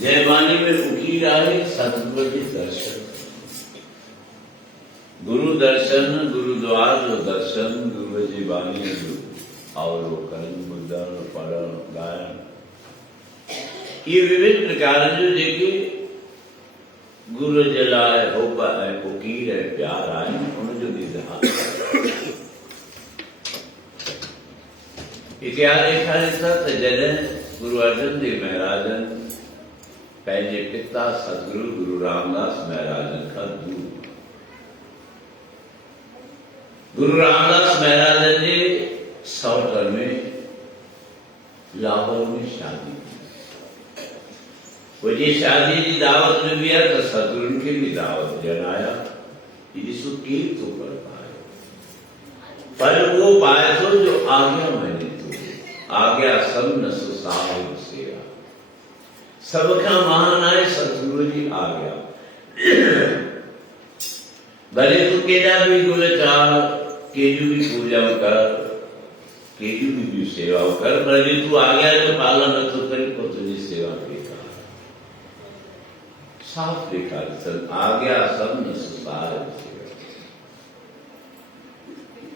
जयवानी में उकीर आए सतगुरु के दर्शन, गुरु दर्शन, गुरुद्वार जो दर्शन, गुरु जी वाणी जो अवलोकन, मुद्रण, पढ़न, गायन, ये विभिन्न प्रकार जो जेके गुरु जलाए हो पाए उकीर है प्यार आए उन जो निधान ये क्या देखा था जॾहिं गुरु अर्जन देव महाराजन पंहिंजे पिता सतगुरु गुरु रामदास महाराजन खां दूर, गुरु रामदास महाराजन जे सौटर में लाहौर में शादी थी। वो जी शादी जी दावत में भी है तो सतगुरु के भी दावत ॾियण ॾिसो केरु थो कर पाए, पर वो पाए थो जो आज्ञा मञे थो। आज्ञा सब न सो साहिब सेवा, सब का महान है सतगुरु जी आज्ञा। भले तू केड़ा भी गुण चाह, केजू भी पूजा कर, केजू भी सेवा कर, भले तू आज्ञा जो पालन न तो करे तो तुझी सेवा बेकार, साफ बेकार। सन आज्ञा सब न सो साहिब सेवा।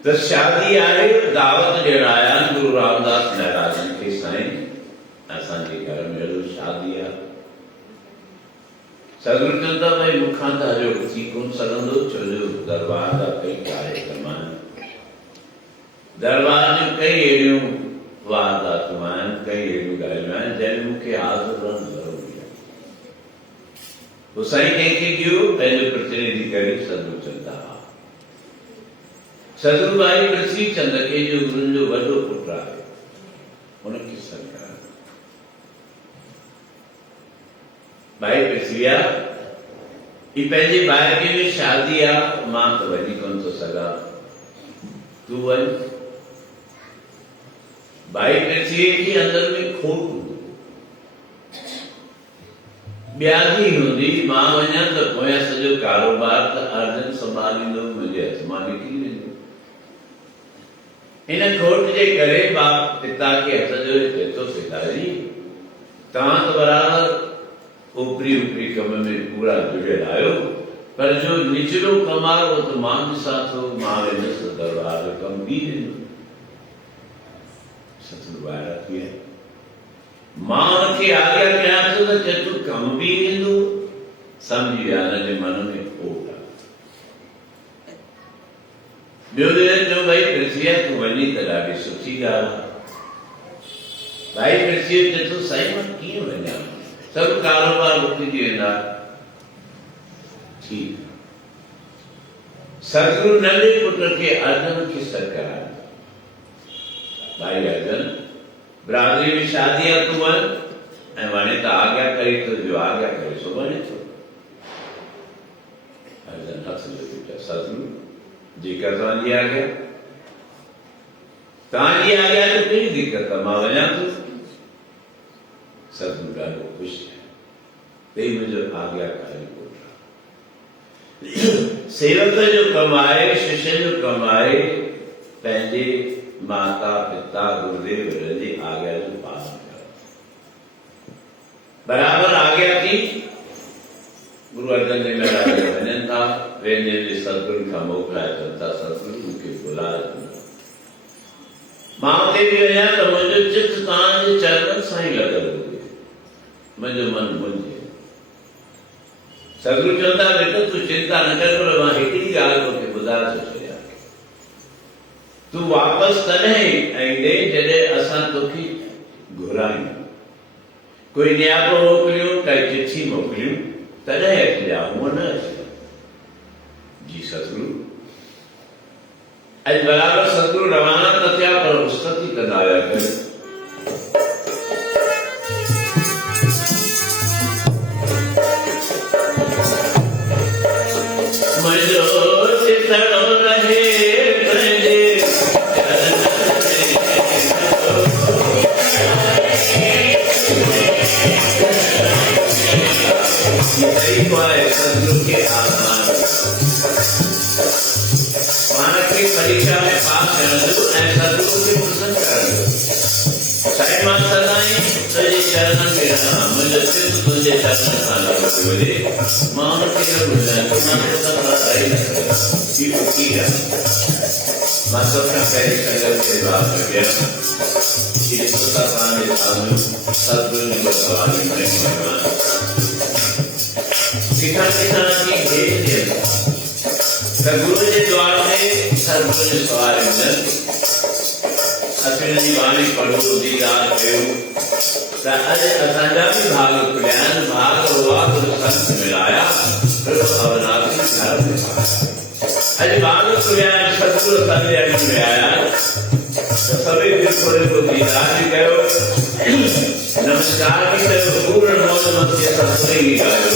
तो शादी आए दावत ॾियण गुरु रामदास महाराजन के साईं असांजे घर में अहिड़ो शादी आहे। सतगुरु चवनि था भई मूंखां त हलियो थी कोन सघंदो, छो जो दरबार जा कई कार्यक्रम आहिनि, दरबार जूं कई अहिड़ियूं वारदातुमान कई ॻाल्हियूं जंहिं मूंखे हाज़िर रहणु ज़रूरी आहे। पोइ साईं कंहिंखे ॾियो पंहिंजो प्रतिनिधि करे सदगुरु चंदा हा। सदगुरु भाई पृथ्वी चंद खे जो गुरुनि जो वॾो पुटु आहे उनखे सरकार भाई पृथ्वीया ही पंहिंजे ॿाहिरि में शादी आहे मां त वञी कोन थो सघां तूं वञ। भाई पृथ्वी के अंदर में खोट ब्याजी हूंदी मां वञा त पोयां सॼो कारोबार त अर्जन संभालींदो मुंहिंजे हथ मां निकिरी वेंदो। इन खोट जे करे बाप पिता के हथ जो चए थो पिताजी तव्हां त बराबरि ऊपरी ऊपरी कम में पूरा जुड़ियल आहियो पर जो निचलो कम आहे उहो त मां ॾिसां थो मां वेंदुसि त दरबार जो कमु बि वेंदो। सतगुरु ॿाहिरि थी विया मां हुनखे आज्ञा कयां थो त चए तूं कमु बि वेंदो सम्झी विया हिन जे मन में खोट आहे। ॿियो ॾींहुं जो भई पृथ्वीअ तूं वञी त ॾाढी सुठी ॻाल्हि आहे। भाई पृथ्वी चए थो साईं मां कीअं वञा सभु कारोबार रुकिजी वेंदा। ठीकु सतगुरु नंढे पुट खे अर्जन खे सॾु करायो भाई अर्जन बरादरी में शादी आहे तूं वञ ऐं वणे त आज्ञा करे थो जो आज्ञा करे सो वञे थो। अर्जन हथ जोड़े चयो सतगुरु जेकर तव्हांजी आज्ञा जो कहिड़ी दिक़त आहे मां वञा थो। सतगुरु ॾाढो ख़ुशि आहे मुंहिंजो आज्ञाकारी पुटु आहे। सेवक जो कमु आहे शिष्य जो कमु आहे पंहिंजे माता पिता गुरुदेव जी आज्ञा जो पालन करो। बराबरि आज्ञा थी गुरु अर्जन देव महाराज वञनि था वेंदे सतगुरु खां मोकिलाए चवनि था सतगुरु मूंखे बुलाए मां उते बि वञा त मुंहिंजो चित तव्हांजे चरणनि सां ई लॻल हुजे मुंहिंजो मन मुंहिंजे। सतगुरु चवंदा बेटा तूं चिंता न कर पर मां हिकिड़ी ॻाल्हि तोखे ॿुधाए थो छॾियां तूं वापसि तॾहिं ईंदे जॾहिं असां तोखे घुरायूं कोई नियाबो मोकिलियूं काई चिठी मोकिलियूं तॾहिं अचिजा हूअं न अचिजा। जी सतगुरु अॼु बराबरि सतगुरु रवाना त थिया पर उस्तति कंदा हुया करे परीक्षा में पास ऐसा प्रसन्न कर मां सदाई तुझे चरणन में रहा मुझे सिर्फ तुझे चरणन सां लॻो वञे मां उनखे न भुलियां तो मां सदा आई न कयां की की है मां सब खां पहिरीं संगत के बात कर गया कि सदा पाने सामने सद्गुरु जी सवाल में भगवान किसान की भेज दिया गुरु जे द्वार में सद्गुरु जे सवाल में असीं जी वाणी पढ़ो दीदार कयो त अॼु असांजा बि भाग खुलिया आहिनि भाग हुआ गुरु संत मिलाया अवनाशी घर में अॼु भाग खुलिया आहिनि सतगुरु असांजे अॻ में आया त सभई थोरे को दीदार बि कयो नमस्कार बि कयो पूर्ण मौज मस्तीअ सां सुनी बि ॻाल्हायो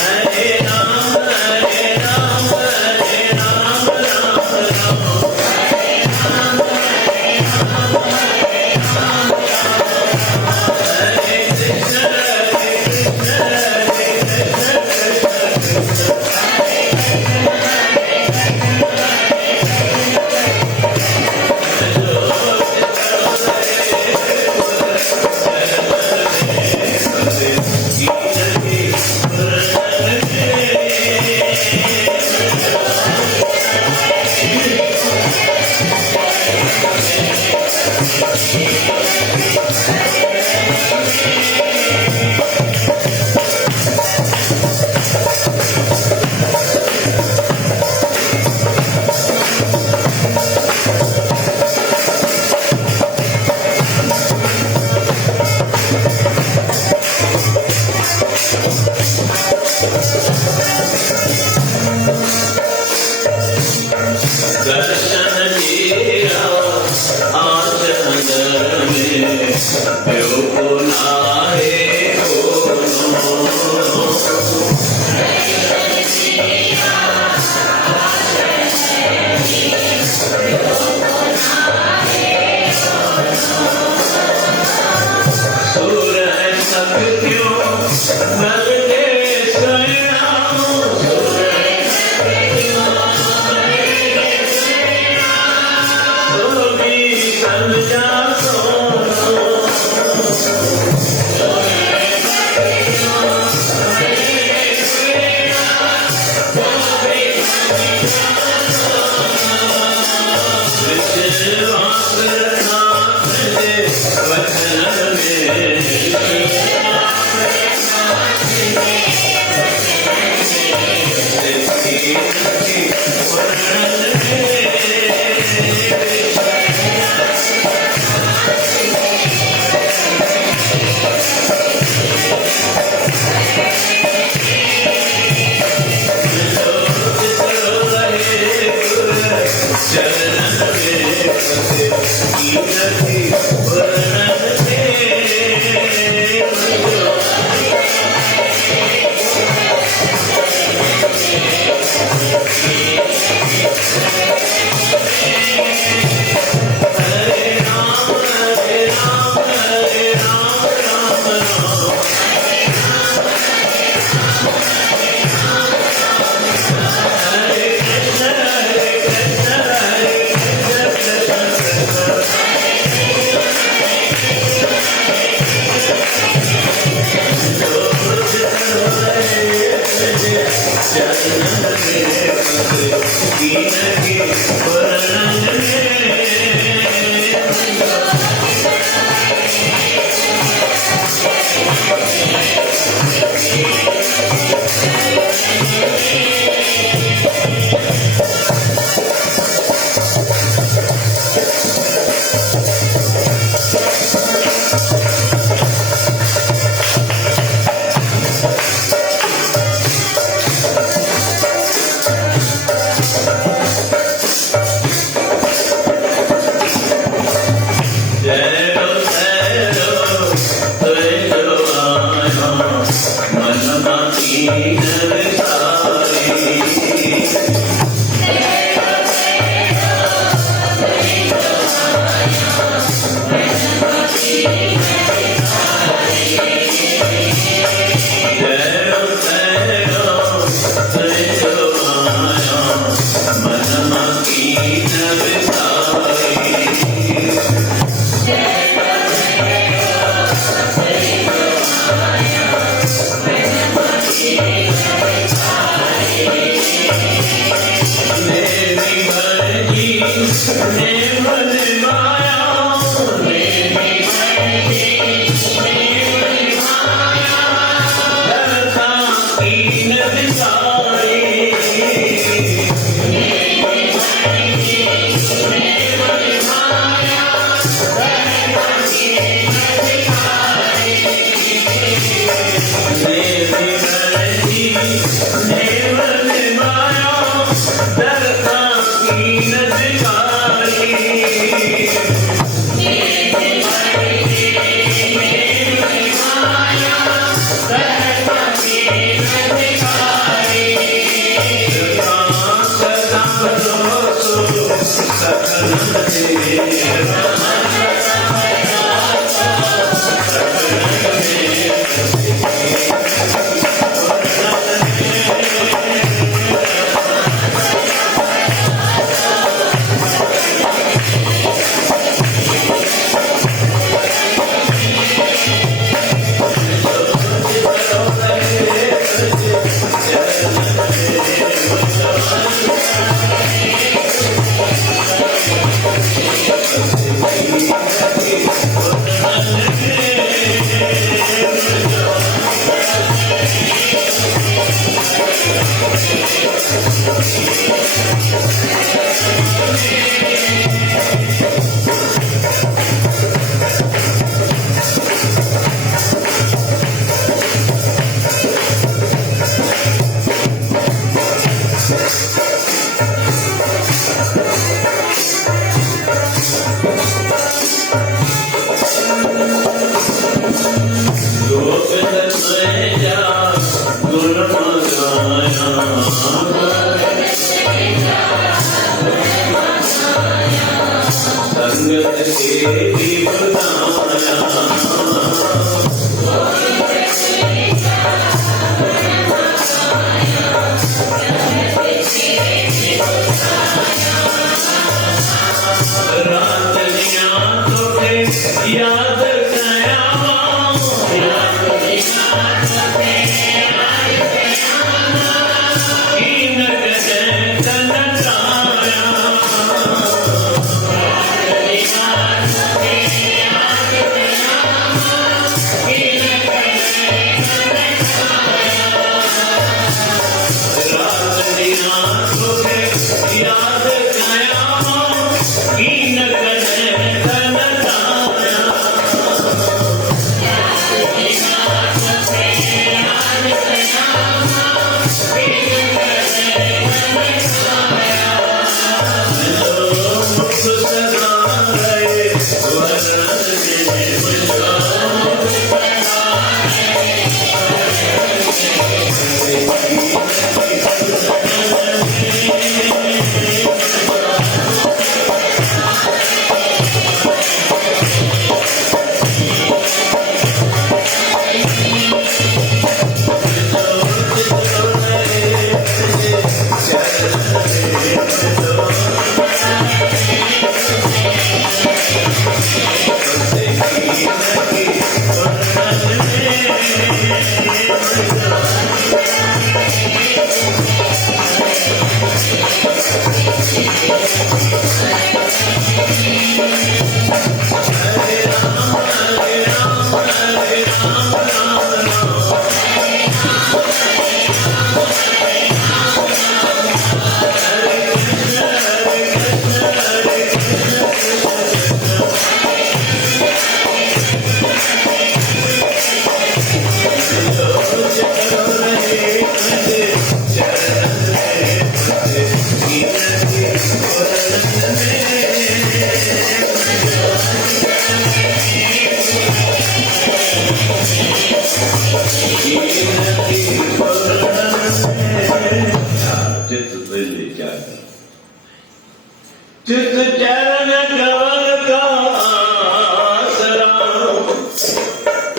Hare Rama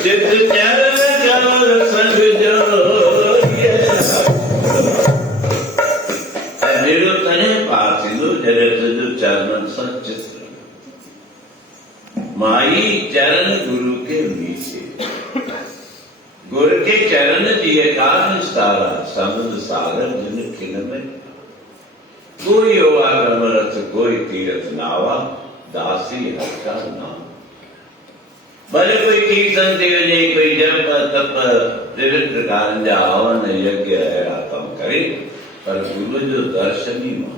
चित चरण कमल संग जोगिए मेरो तने पासिनु जरे तुझ चरण संचित्र माई चरण गुरु के मीसे गुरु के चरण दिए कारण सारा समुद्र सागर जिन खिन में कोई होवा रमरथ कोई तीरथ नावा दासी हर्षा नाम भले कोई कीर्तन ते वजे कोई जप तप त्रिविध कारंजा हवन यज्ञ आतम करे पर गुरु जो दर्शन ही मां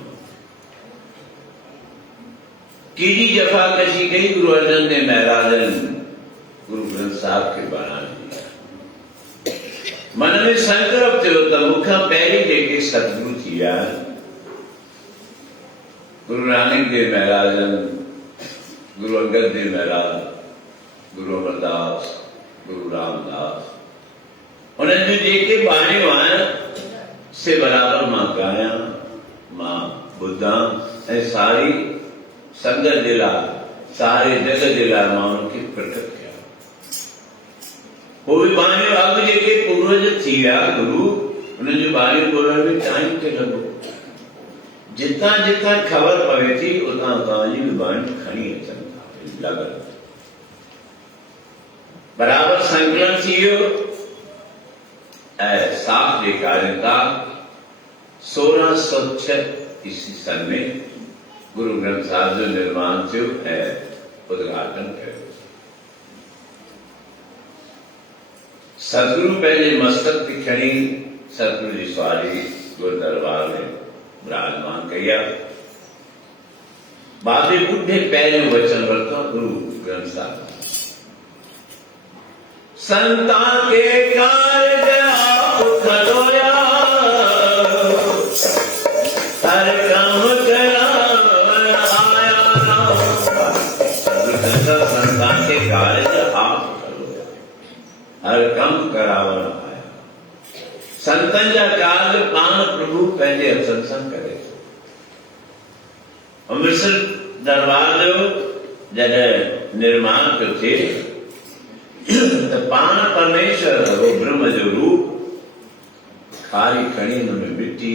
कीजी जफा कशी कही गुरु अर्जन ने महराजन गुरु ग्रंथ साहब के बना दिया मन में संकल्प थियो त मुख पैरी जेके सतगुरु थिया गुरु नानक देव महराजन गुरु अंगद देव महाराज गुरु अमरदास गुरु रामदास उन्हें जो जेके बाणी वहां से बराबर मां गाया मां बुद्धा ऐ सारी संगत दिला सारे जगत दिला मां उनके प्रकट किया वो भी बाणी अग जेके पूर्वज थिया गुरु उन्हें जो बाणी बोलण में टाइम ते लगो जितना जितना खबर पवे थी उतना उतना जी बाणी खणी अचन लगन बराबर संकलन थियो साफ ॾेखारियता 1606 ईस्वी सन में गुरु ग्रंथ साहिब जो निर्माण थियो ऐं उद्घाटन कयो सतगुरु पहले मस्तक ते खणी सतगुरु जी सवारी गुरु दरबार में विराजमान कया बाबे बुढ़े पहले वचन वरतो गुरु ग्रंथ साहिब संता के कार्य आप खलोया हर काम करा संतान के कार्य आप खलोया हर कम करावन आया संतन जा कार्य पान प्रभु पहले सत्संग करे अमृतसर दरबार जो जॾहिं निर्माण पियो थिए त पाण परमेश्वर वो ब्रह्म जो रूप खाली खणी हुन में मिट्टी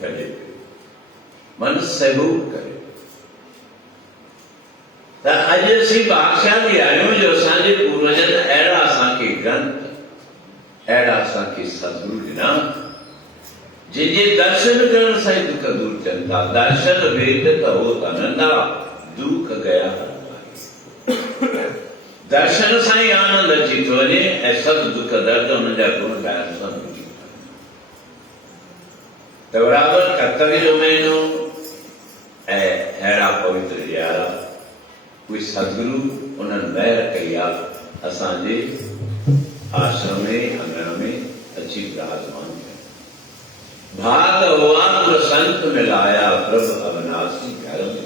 कढे पियो मन सहूर करे त अॼु असीं भाग्यशाली आहियूं जो असांजे पूर्वजनि अहिड़ा असांखे ग्रंथ अहिड़ा असांखे सतगुरु ॾिना जंहिंजे दर्शन करण सां ई दुख दूर थियनि था दर्शन वेद त हो त नंढा दुख गया दर्शन सां ई आनंद अची थो वञे ऐं सभु दुख दर्द हुन जा गुण ॻाइण सां मिटी त बराबरि कर्तव्य जो महीनो ऐं अहिड़ा पवित्र ॾियारा उहे सतगुरु उन्हनि महिर कई आहे असांजे आश्रम में अंगण में अची विराजमान भाग हुआ तो संत मिलाया प्रभु अविनाशी घर में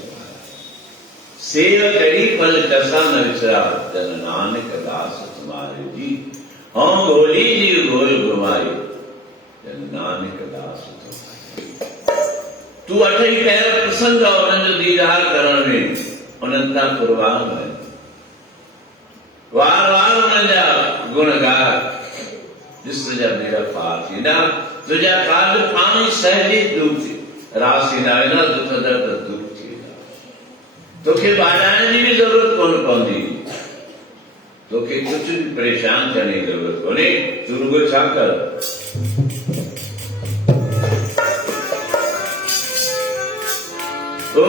सेव करी पल कसा न विचरा जन नानक दास तुम्हारे जी हम गोली जी गोल घुमाई जन नानक दास तुम्हारे तू अठई पैर प्रसंग उन्हनि जो दीदार करण में उन्हनि तां कुर्बान है वार वार उन्हनि जा गुण ॻाए ॾिस तुंहिंजा मेरा पार थींदा तुंहिंजा कार्य पाण ई सहजी दूर थी रास थींदा वेंदा दुख दर्द दूर थी वेंदा तोखे ॿाॾाइण जी बि ज़रूरत कोन पवंदी तोखे कुझु बि परेशान थियण जी ज़रूरत कोन्हे तूं रुॻो छा कर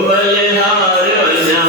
बलिहार वञा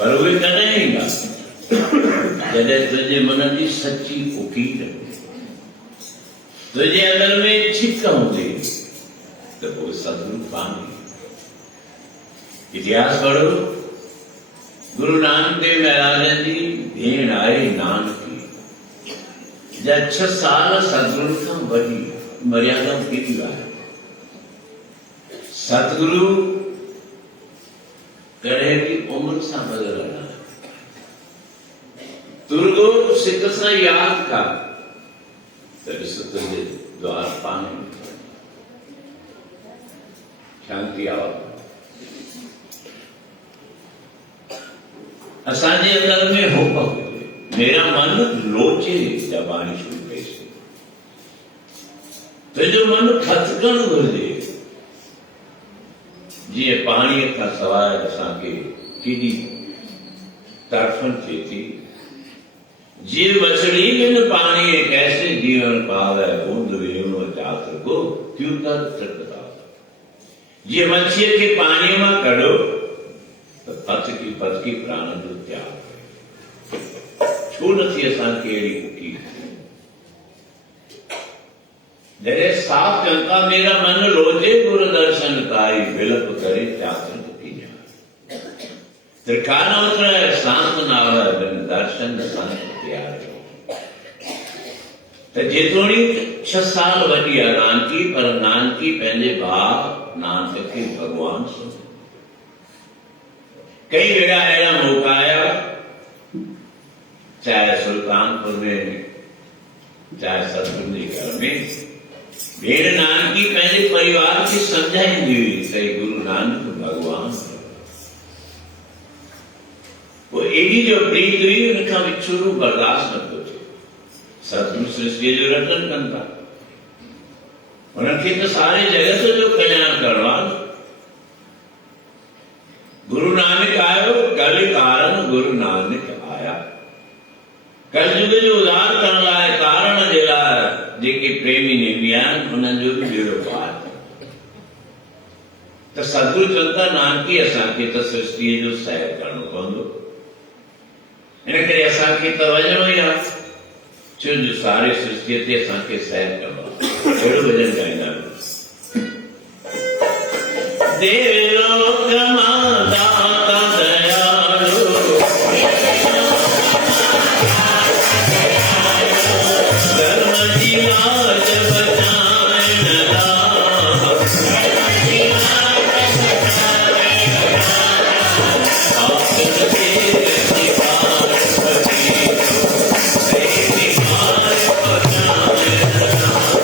पर उहे कॾहिं ईंदा जॾहिं तुंहिंजे मन जी सची उकीर तुझे अंदर में छिक हूंदी तो पोइ सदगुरु पाणी। इतिहास पढ़ो, गुरु नानक देव महाराज जी भेण आहे नानकी, जा 6 साल सदगुरु खां वॾी मर्यादा केॾी आहे। सतगुरु कॾहिं बि उम्र सां बदिलंदा न। तुरगो सिक सां यादि कर त ॾिस तुंहिंजे द्वार पाणी शांति आवा। असांजे अंदर में हो हुजे, मेरा मन लोचे जबानी शुरू कई से, तुंहिंजो मन खतकण घुरिजे। जीअं पाणीअ खां सवाइ असांखे केॾी तड़फन थिए थी। जीव मछली बिन पाणी कैसे जीवन पावे, बूंद विहणो जात को क्यों कर तृप्ता। जीअं मच्छीअ खे पाणीअ मां कढो त पथकी प्राण जो त्याग कयो। छो नथी असांखे अहिड़ी उकीर थिए? जॾहिं साफ चवंदा मेरा मन लोजे गुरु दर्शन ताई, विलप करे त्यागन की जा त्रिकाल उतर शांत नाव बिन दर्शन संत त्याग। त जेतोणीक 6 साल वॾी आहे नानकी, पर नानकी पंहिंजे भाउ नानक खे भगवान समझे। कई भेरा अहिड़ा मौका आया, चाहे सुल्तानपुर में चाहे सतगुरु जे घर में, भेण नानकी पंहिंजे परिवार खे समझाईंदी हुई त गुरु नानक भगवान। वो एडी जो प्रीत हुई, उनखां विछोड़ो बर्दाश्त न थो थिए। सतगुरु सृष्टि जो रटन कनि था, उनखे त सारे जगत जो कल्याण करणो आहे। गुरु नानक आयो, कल कारण गुरु नानक आया। कलयुग जो उद्धार करण लाइ, कारण जे लाइ जेके प्रेमी निकिरी आहिनि उन्हनि जो बि बेड़ो पार। त सतगुरु चवंदा नानकी असांखे त सृष्टिअ जो सैर करणो पवंदो, इन करे असांखे त वञणो ई आहे। छो जो सारे सृष्टिअ ते असांखे सैर करणो आहे। अहिड़ो भॼन ॻाईंदा आहियूं। देवलोक मां दाता दयालु, धर्म जी लाज बचाइण लाइ, आखिर के सिपार फकीर, सिपार बचाइण लाइ।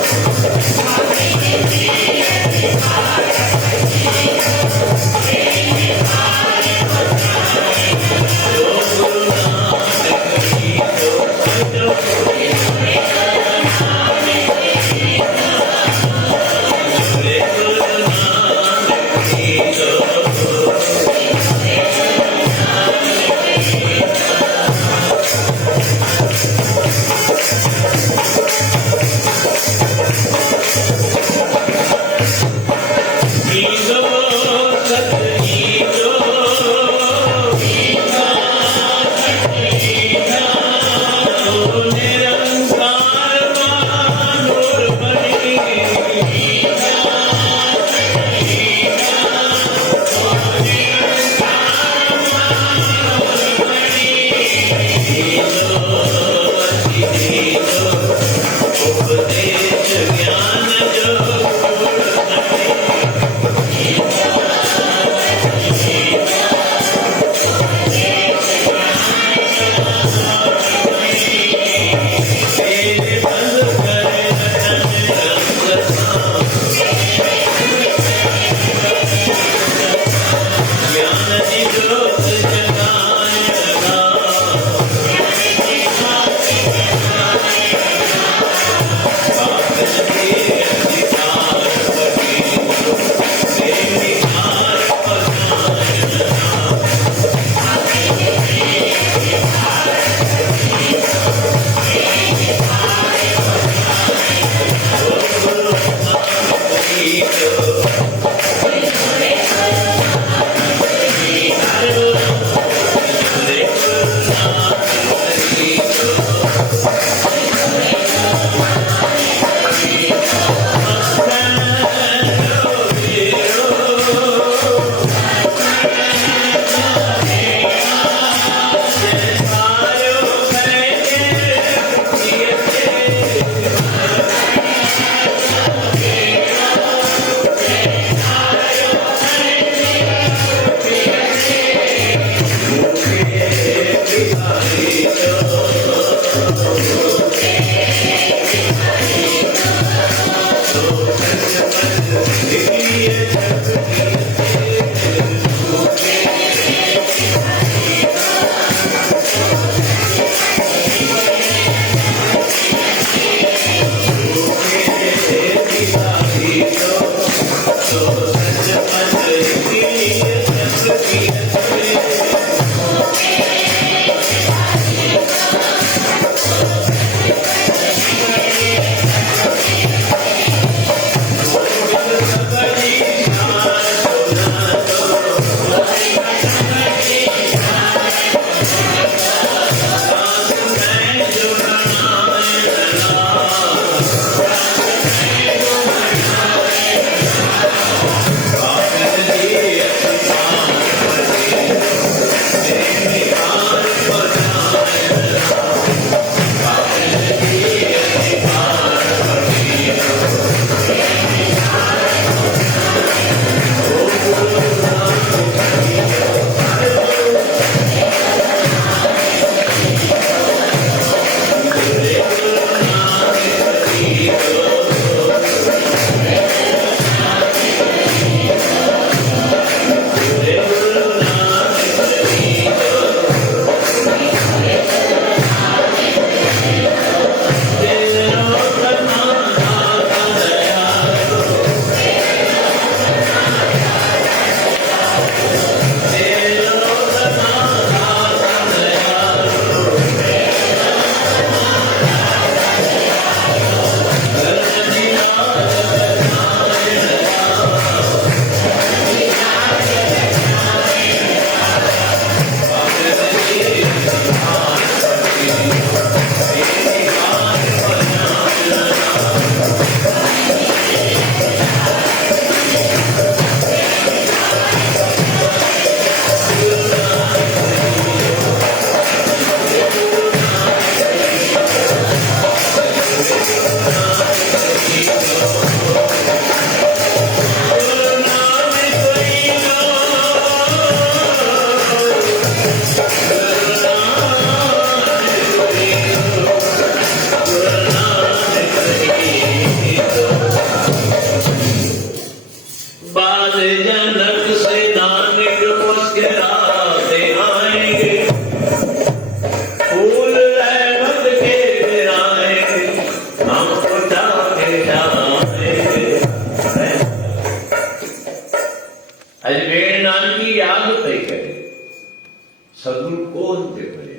सदगुरु कौन ते परे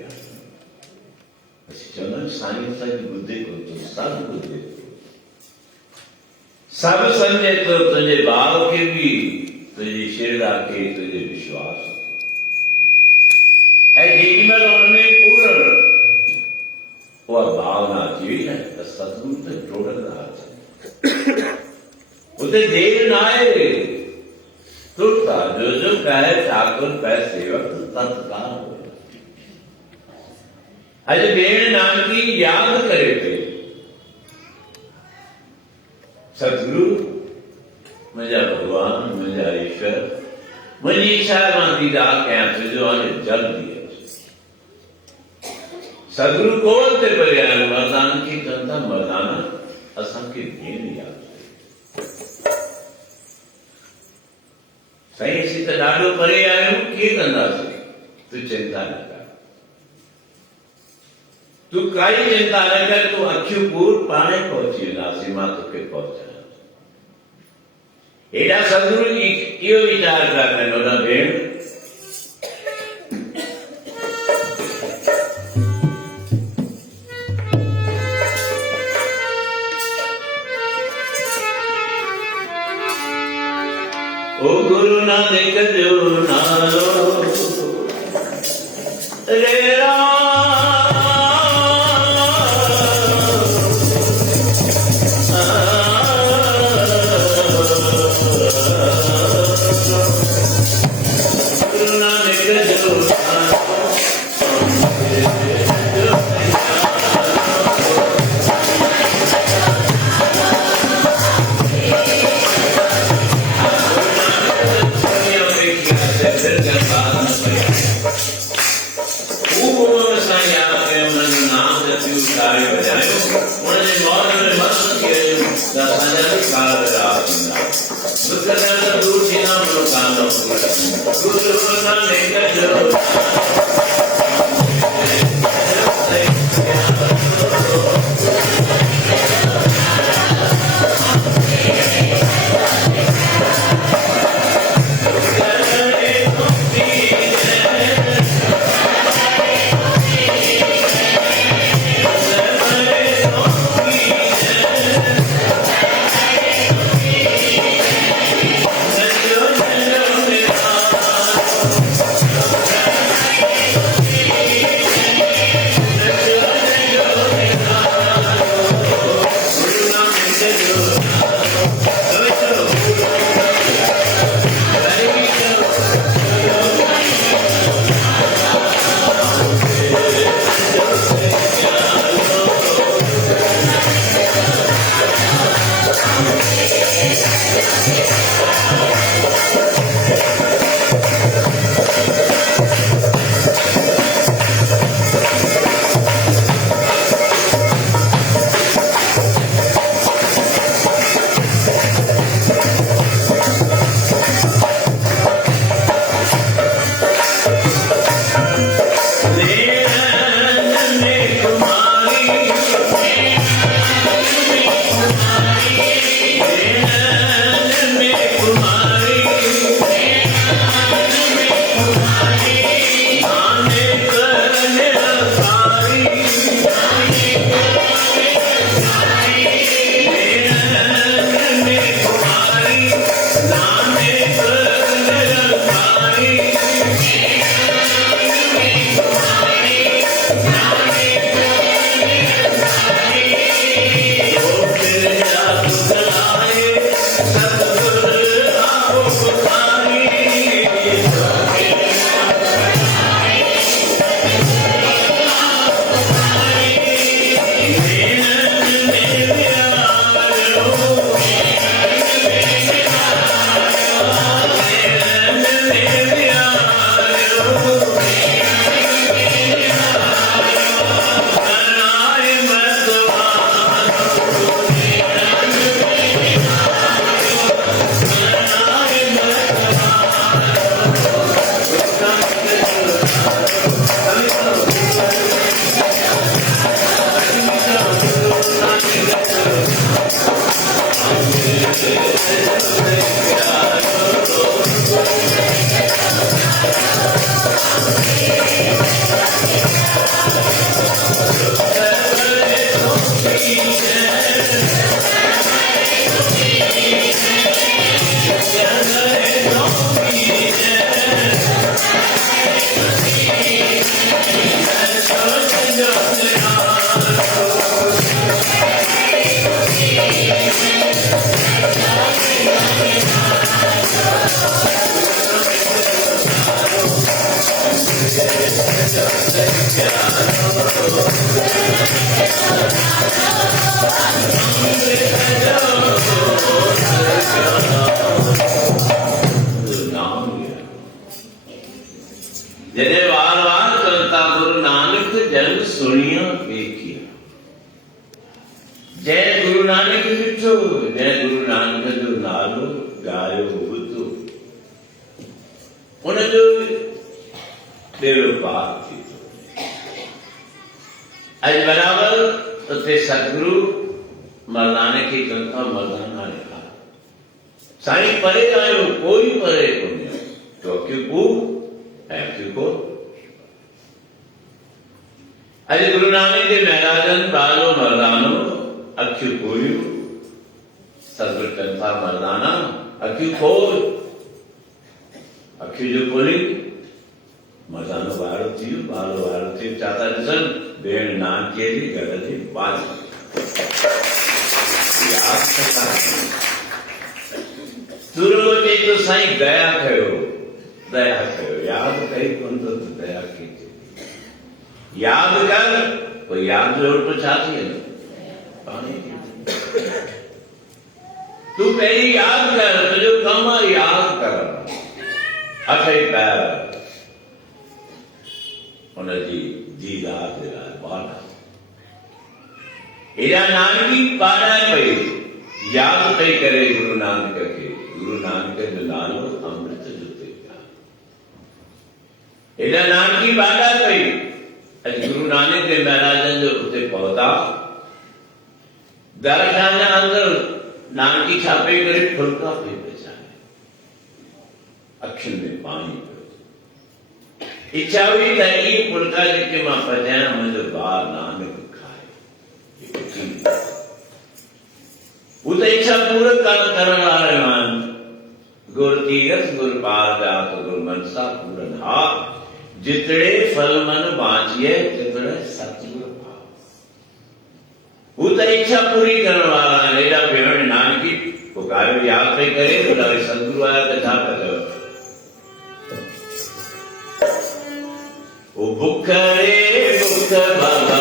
चलन साई बुद्धि को तो सब बुद्धि सब संजय तो तुझे भाव के भी तुझे श्रद्धा के तुझे विश्वास है जी में उनमें पूर्ण वह भावना जी है तो सदगुरु तो जोड़ना है उसे देव नाये तुरता जो जो कहे ठाकुर पै सेवक तत्काल हो अज बेण नानकी याद करे थे सतगुरु मुझा भगवान मुझा ईश्वर मुझी इच्छा मानती दा क्या तुझो आने जल दिए सतगुरु कौन ते पर्याय मर्दान की कंधा मर्दाना असंख्य भेण याद सही इसी तो डाडो परे आयो के कंधा से तू चिंता न कर तू काई चिंता न कर तू अक्षुपूर पाने पहुंची नासीमा तुके पहुंचा एडा सदगुरु क्यों विचार करने नो ना भेड़ ओ गुरु ना देख जो नालो रे जने वार वार करता गुरु नानक जन सुनिया देखिया। जय गुरु नानक मिठो, जय गुरु नानक जो नालो गायो बुद्धो उन जो बेड़ो पार थी। आज बराबर उते सतगुरु मर्दाने की जनता मर्दाना लिखा साईं परे आयो कोई परे कोन्हे क्योंकि को को अज गुरु नानक देव महाराजन प्रालो मर्दानो अखियूं खोलियूं सतगुरु चनि था मर्दाना अखियूं खोल। अखियूं जो खोली मर्दानो वारो थी वारो थी चाता ॾिसनि भेण नानकीअ जी घर जी बाज तुरो चई तो साईं दया कयो याद कई कोन तो दया की याद कर कोई याद जोड़ तो छा थी तू पहिरीं याद कर तुंहिंजो कमु आहे याद कर हथ ई पैर हुनजी दीदार जे लाइ बाना हेॾा नानकी पाराए पई याद पई करे गुरु नानक खे गुरु नानक जो नालो अमृत जो हेॾा नानकी बाधा कई। अॼु गुरु नानक देव महाराजन जो उते पहुता दरखाने अंदर नानकी छापे करे फुल्का पे बेचारे अखियुनि में पानी पियो। इच्छा हुई त ई फुल्का जेके मां पचायां मुंहिंजो ॿार नानक खाए। हू त इच्छा पूरा करण वारा आहिनि। गुर तीरथ गुर पार जात गुर मनसा पूरन हा जितने फल मन बाँचिए तितने सतगुरु भाव। वो तो इच्छा पूरी करने वाला है। लेडा भेड़ नानकी पुकारो याद पे करे तो लागे सतगुरु आया तो था करो वो भूख रे भूख बाबा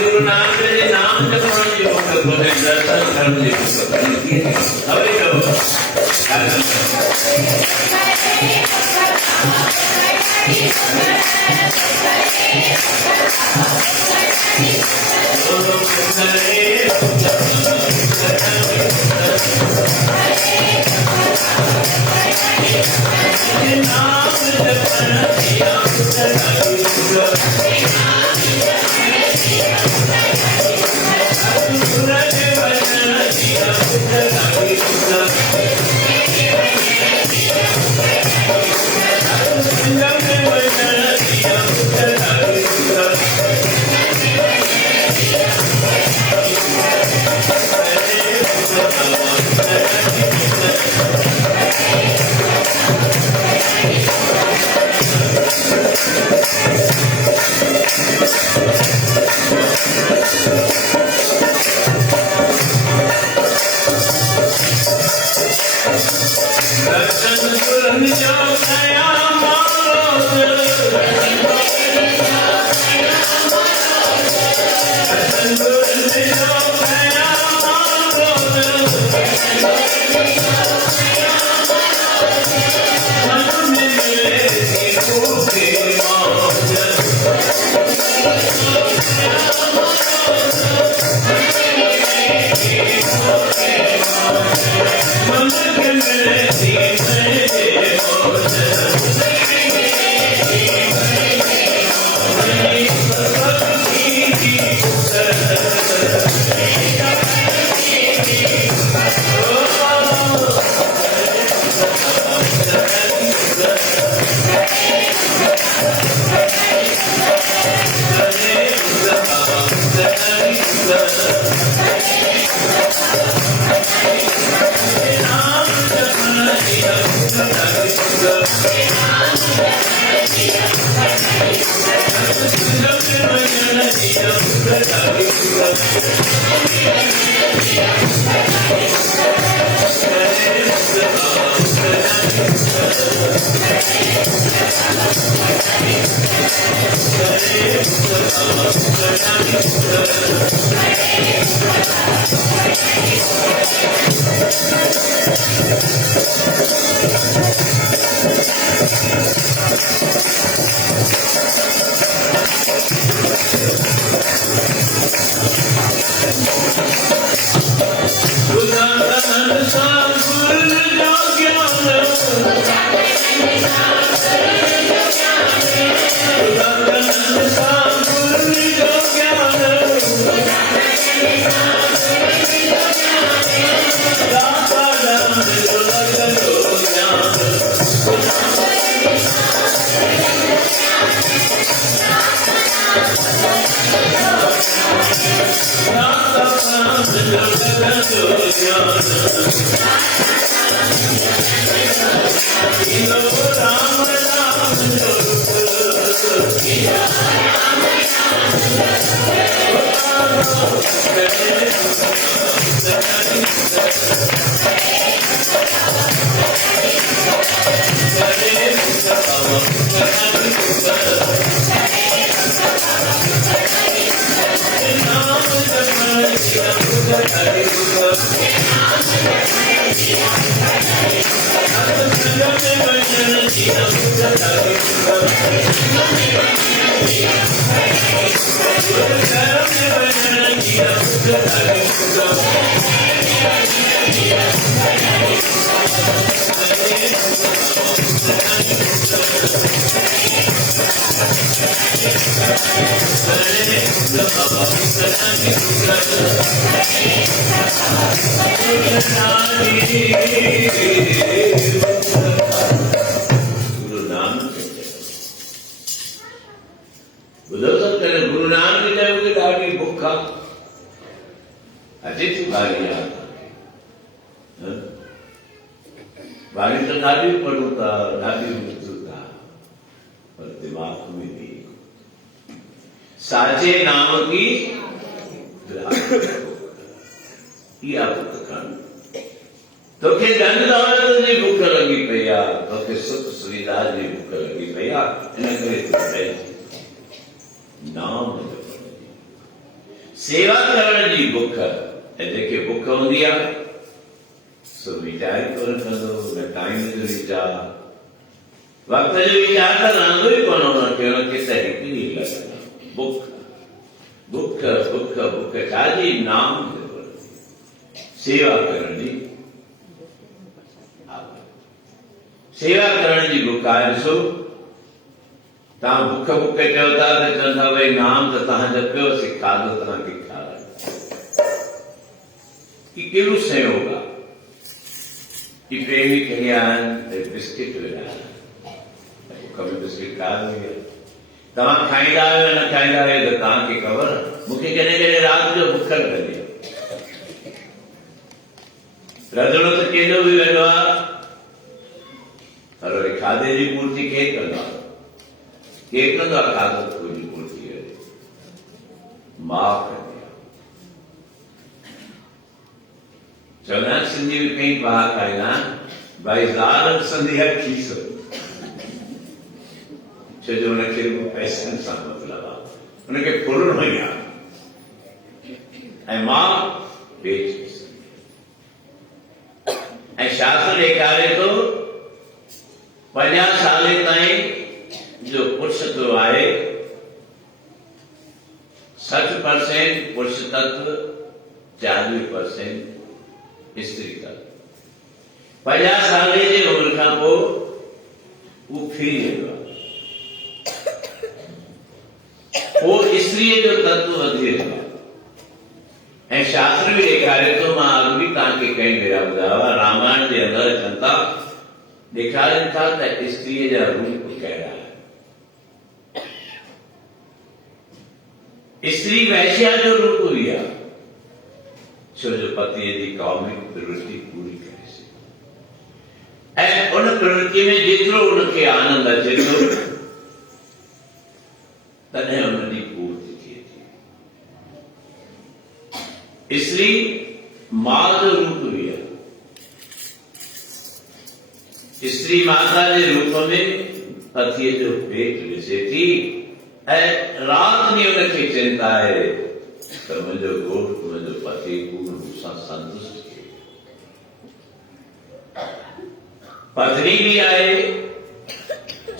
गुरु नानक जी नाम जपण जी दर्शन करण जी जो पुरुष तत्व आहे 60% पुरुष तत्व, 40% स्त्री तत्व। 50 साल जी उम्र खां पोइ वो फ्री वेंदो आहे, पोइ स्त्रीअ जो तत्व वधी वेंदो आहे। ऐं शास्त्र बि ॾेखारे थो, मां अॻु बि तव्हांखे कई भेरा ॿुधायो आहे, रामायण जे अंदरि अचनि था, ॾेखारनि था त स्त्रीअ जा रूप कहिड़ा आहिनि। स्त्री वैश्या जो रूप हुई आहे, छो जो पतीअ जी कौमिक प्रवृत्ति पूरी करे सघे, ऐं उन प्रवृत्ति में जेतिरो उनखे आनंद अचे थो तॾहिं उनजी पूर्ति थिए थी। स्त्री मां जो रूप हुई आहे, स्त्री माता जे रूप में पतीअ जो पेट विझे थी, ऐं राति ॾींहुं उनखे चिंता आहे त मुंहिंजो घोट, मुंहिंजो पति पूर्ण रूप सां संतुष्ट थिए। पत्नी भी आहे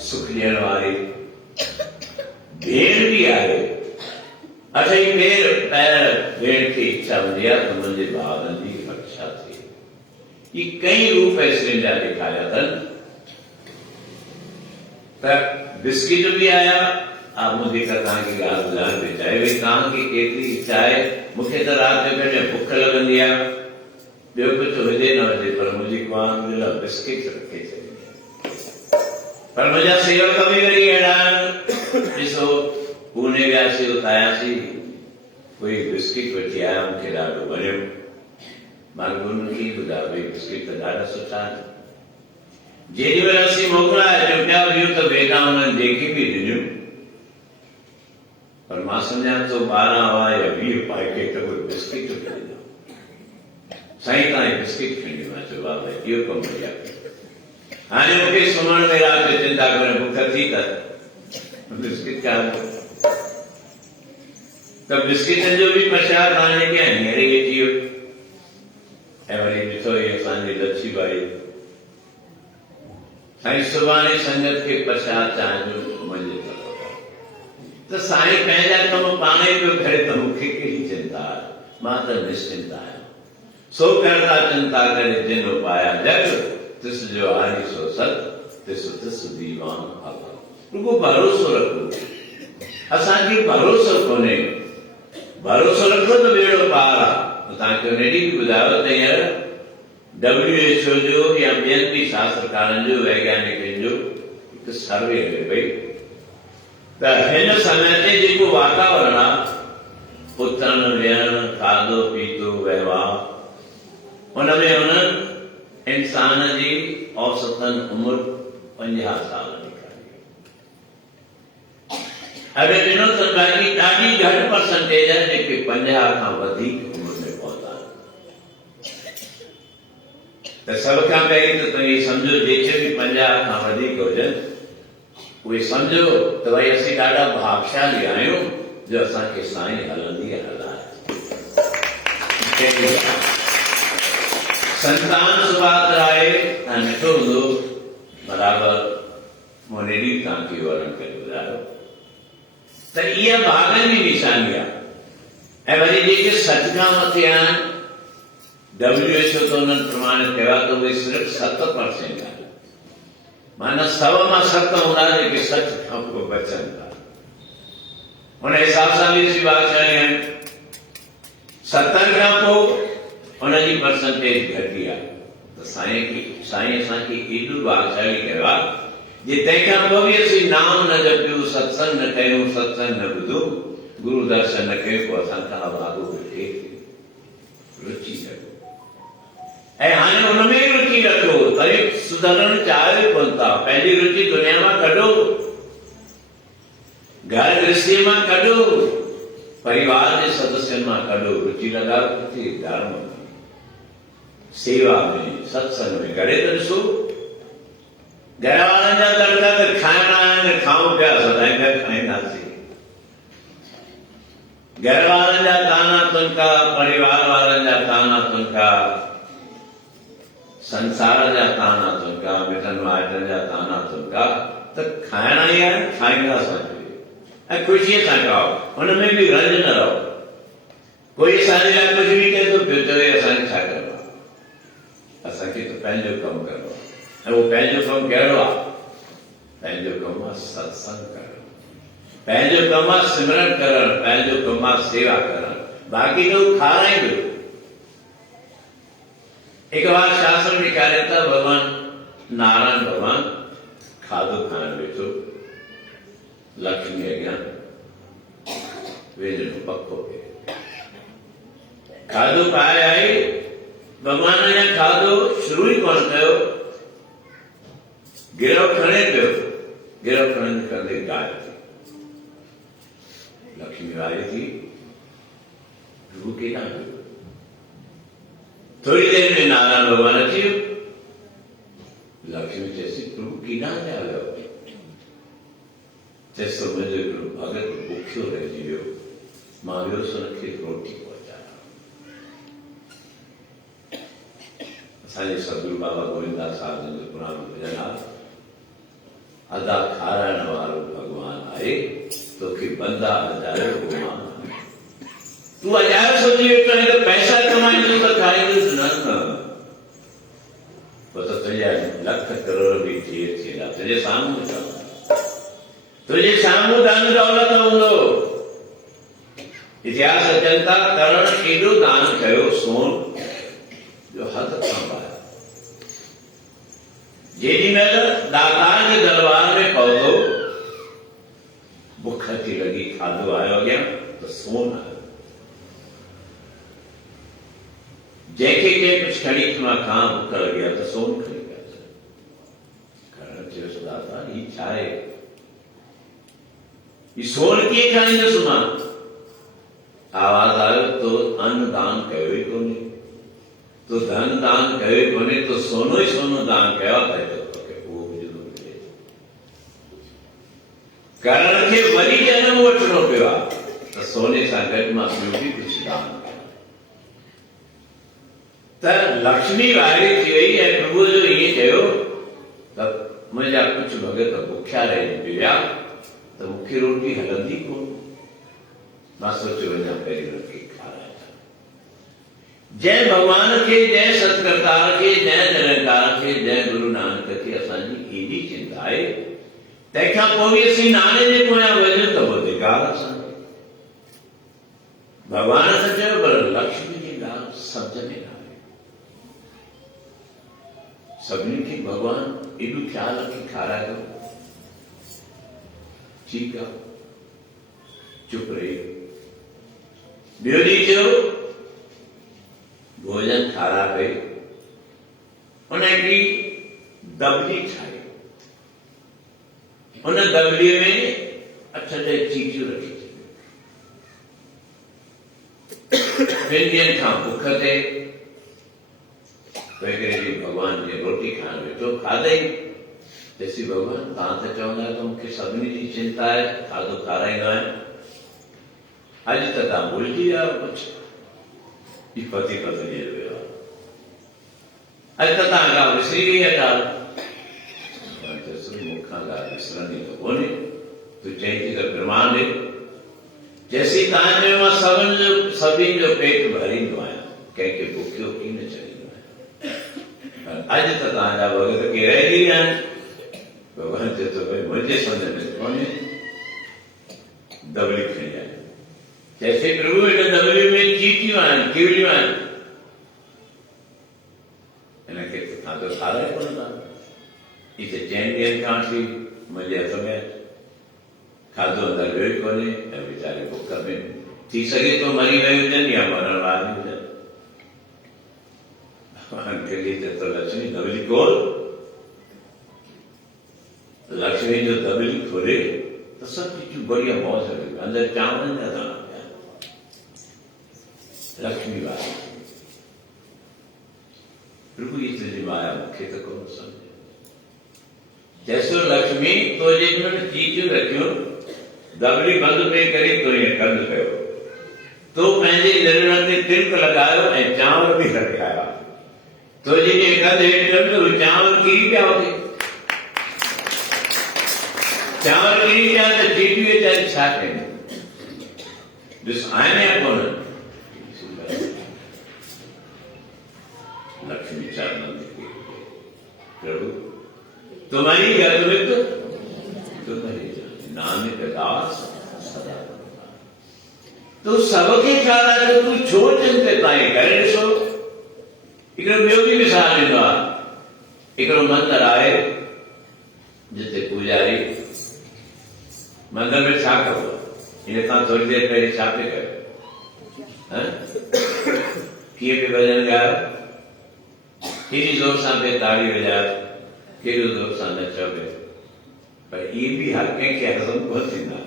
सुख ॾियण वारी, भेण भी आहे। अठई पैर भेण खे इच्छा हूंदी आहे त मुंहिंजे ॿारनि जी रक्षा थिए। ये कई रूप स्त्रियुनि जा ॾेखारिया अथनि। त बिस्किट भी आया, मुझे तव्हांखे ॻाल्हि ॿुधाइण थी चाहे, भई तव्हांखे केतिरी इच्छा आहे, मूंखे त राति जो कॾहिं बुख लॻंदी आहे, ॿियो कुझु हुजे न हुजे, पर मुंहिंजी कुआन में बिस्किट रखे छॾींदी आहे। पर मुंहिंजा सेवक बि वरी अहिड़ा आहिनि, ॾिसो पूने वियासीं, उतां आयासीं, कोई बिस्किट वठी आया, मूंखे ॾाढो वणियो, मां उन्हनि खे ॿुधायो भई बिस्किट त ॾाढा सुठा आहिनि। जेॾी महिल असीं मोकिलाए चुपिया हुयूं त बेटा हुननि जेके बि ॾिनियूं, पर मां सम्झां थो 12 हुआ या 20 पैकेट कोई बिस्किट ॾिनो। साईं तव्हां बिस्किट खणी, मां चयो वाह भई इहो कमु बढ़िया कयो। हाणे मूंखे सुम्हण में राति जो चिंता करे बुख थी त बिस्किट खाधो, त बिस्किटनि जो बि प्रसाद हाणे कीअं हींअर ई अची वियो। ऐं वरी ॾिठो इहे असांजी लच्छी बाई, साईं सुभाणे संगत खे प्रसाद चांहिजो मुंहिंजे तरफ़, त साईं पंहिंजा कम पाण ई पियो करे, त मूंखे कहिड़ी चिंता आहे, मां त निश्चिंत आहियां। सो करता चिंता करे जिन उपाया जग, तिस जो हारी सो सत, तिस तिस दीवान आला। रुगो भरोसो रखो, असांखे भरोसो कोन्हे, भरोसो रखो त बेड़ो पार आहे। तव्हांखे उन ॾींहुं बि ॿुधायो त हींअर WHO जो या ॿियनि बि शास्त्रकारनि जो, वैज्ञानिकनि जो हिकु सर्वे हले पई त हिन समय ते जेको वातावरण आहे, उथण वेहण, खाधो पीतो, वहिंवार, उनमें उन्हनि इंसान जी औसतन उमिरि 50 साल निकिरी। अॻे ॾिनो त बाक़ी ॾाढी घटि परसेंटेज आहे जेके 50 खां वधीक उमिरि में पहुता। त सभ खां पहिरीं त तव्हां सम्झो जेके बि 50 खां वधीक हुजनि, उहे सम्झो त भई असीं ॾाढा भागशाली आहियूं जो असांखे साईं हलंदी हलाए। संतान सुभात्र आहे, तव्हां ॾिठो हूंदो बराबरि, मूं ॾींहुं तव्हांखे वर्णन करे ॿुधायो त इहा भागनि जी निशानी आहे। ऐं वरी जेके 60 खां मथे आहिनि, WHO तो उन्हनि प्रमाणित कयो आहे त उहे सिर्फ़ु 7% आहिनि, माना 100 मां 7 हूंदा जेके 60 खां पोइ बचनि था। उन हिसाब सां बि श्री भागशाली आहिनि। 70 खां पोइ उनजी परसेंटेज घटी आहे। त साईं असांखे एॾो भागशाली कयो आहे जे तंहिंखां पोइ बि असीं नाम न जपियूं, सत्संग न कयूं, सत्संग न ॿुधूं, गुरु दर्शन न कयूं, पोइ असां खां भाॻो वेठे रुचि कयो। ऐं हाणे हुनमें ई रुचि रखो, तरी सुधरण चाहियो कोन था। पंहिंजी रुचि दुनिया मां कढो, घर गृहस्थीअ मां कढो, परिवार जे सदस्यनि मां कढो, रुचि लॻायो किथे धर्म में, सेवा में, सत्संग में। करे त ॾिसो, घर वारनि जा दर्जा त खाइणा आहिनि, खाऊं पिया, सदाईं पिया खाईंदासीं। घर वारनि जा ताना तुनका, परिवार वारनि जा ताना तुनका, संसार जा ताना तुनका, का मिठन माइटन जा ताना तुमका तो खाइणा ई आहिनि, खाईंदा असांखे ऐं ख़ुशीअ सां खाओ, हुन में बि रंज न रहो। कोई असांजे लाइ कुझु बि कहे थो पियो चवे असांखे छा करिणो आहे, असांखे त पंहिंजो कमु करिणो आहे। ऐं उहो पंहिंजो कमु कहिड़ो आहे? पंहिंजो कमु आहे सत्संग करणु, पंहिंजो कमु आहे सिमरन करणु, पंहिंजो कमु आहे सेवा करणु, बाक़ी तो खाराईंदो। एक बार शास्त्र में ॾेखारे था भगवान नारायण भगवान खाधो खाइण वेठो, लक्ष्मी अॻियां वेझड़ो पको पियो, खाधो पाए आई, भगवान अञा खाधो शुरू ई कोन कयो, गिरहो खणे पियो, गिरहो खणंदे खणंदे गायब थी। लक्ष्मी वारी थी, प्रभु केॾां वियो? थोड़ी देर में नारायण भगवान अची वियो। लक्ष्मी चयसि प्रभु केॾां पिया वियो? चयसि मुंहिंजो हिकिड़ो भगत बुखियो रहिजी वियो, मां वियुसि हुनखे रोटी पहुचायां। असांजे सतगुरु बाबा गोविंदास साहिब जन जो पुराणो भजन आहे, अदा खाराइण वारो भगवान आहे, तोखे बंदा अजायो गुमान। तू अजायो सोची वेठो आहीं त पैसा कमाईंदुसि त खाईंदुसि, न पोइ त तुंहिंजा लख करोड़ बि थिए थींदा, तुंहिंजे साम्हूं चवंदा, तुंहिंजे साम्हूं धन दौलत हूंदो। इतिहास अचनि था करण एॾो दान कयो सोन जो हद खां ॿाहिरि। जेॾी महिल दातार जे दरबार में पहुतो, बुख थी लॻी, खाधो आयो अॻियां त सोन आयो। जंहिंखे कंहिं कुझु खणी मां खां बुख लॻी आहे त सोन खणी पिया। करण चयोसि दाता ही छा आहे? ही सोन कीअं खाईंदुसि मां? आवाज़ आयो तो अन्न दान कयो ई कोन्हे, तो धन दान कयो ई कोन्हे, तो सोनो ई सोनो दान कयो आहे त उहो विझणो मिले। करण खे वरी जनम वठिणो पियो आहे त सोने सां गॾु मां ॿियो बि कुझु दान कयां। त लक्ष्मी वारी थी वई ऐं प्रभु जो ईअं चयो त मुंहिंजा कुझु भगत बुखिया रहिजी विया त मूंखे रोटी हलंदी कोन। मां सोचियो वञा पहिरीं हुनखे खारायां। जंहिं भगवान खे, जंहिं सतकर्तार खे, जंहिं निरंकार खे, जंहिं गुरु नानक खे असांजी एॾी चिंता आहे, तंहिंखां पोइ बि असीं नाले जे पोयां वञूं त उहो धिकार असांखे। भगवान त चयो पर लक्ष्मी जी ॻाल्हि सम्झ में न आहे। सभिनी खे भगवान एॾो ख़्याल रखी खाराए थो, ठीकु आहे, चुप रही। ॿियो ॾींहुं थियो, भोजन खाराए पई, उन हिकिड़ी दबली ठाही, उन दबलीअ में 8-10 चीज़ूं रखी छॾियूं। ॿिनि ॾींहंनि खां बुख ते हिकिड़े ॾींहुं भॻवान जी रोटी खाइण वेठो, खाधई। चयसि भॻवान तव्हां त चवंदा आहियो त मूंखे सभिनी जी चिंता आहे, खाधो खाराईंदो आहियां, अॼु त तव्हां भुलिजी विया आहियो कुझु। ही पति पत्नी जो व्यवहार, अॼु त तव्हां ॻाल्हि विसरी वई आहे ॻाल्हि। मूंखां ॻाल्हि विसरंदी त कोन्हे, तूं चई थी त प्रमाण ॾे। चयसि तव्हां चयो मां सभिनी जो पेट भरींदो आहियां, कंहिंखे बुखियो की न छॾींदो आहियां। अॼु त तव्हांजा भगत के रहिजी विया आहिनि। भॻवान चए थो भई मुंहिंजे सम्झ में कोन्हे, दबली खणी आयो। चयसि प्रभु हिन दबली में चीटियूं आहिनि, कीड़ियूं आहिनि, हिनखे तव्हां त खाराए कोन था। ही त 4 ॾींहंनि खां वठी मुंहिंजे हथ में खाधो अंदरि वियो ई कोन्हे, ऐं वीचारे बुख में थी सघे थो मरी वियो हुजनि या मरण वारी हुजनि। भॻवान खे चए थो लक्ष्मी दबली खोल। लक्ष्मी जो दबली खोले तो सब चीज़ बढ़िया मौज है, अंदर चावल का दाना पिया। लक्ष्मी वाली प्रभु ये तुझी माया मुख्य तक कौन समझे। जैसो लक्ष्मी तो जिन्होंने चीज़ रखियो दबली बंद पे करी तो ये कंद कयो तो पंहिंजे निर्णय ते तिलक लगायो ऐं चांवर भी रखाया। तो जी कद तो चावल किरी पिया होते चावल किरी पिया तो टीटी चाहे छा कहें जिस आने कौन लक्ष्मी चानंद प्रभु तुम्हारी गर्भ में तो तुम्हारी नानक दास सदा तो सबके ख्याल तो तू छोड़ चिंते ताई करे सो इकड़ो ॿियो बि मिसाल ॾींदो आहे हिकिड़ो मंदरु आहे जिते पुजारी मंदर में छा कबो इन खां थोड़ी देर पहिरीं छा पियो कयो कीअं पियो भॼन ॻायो केॾी ज़ोर सां पियो ताड़ी वॼायो केॾो ज़ोर सां नचो पियो पर इहे बि हर कंहिंखे हज़म कोन थींदा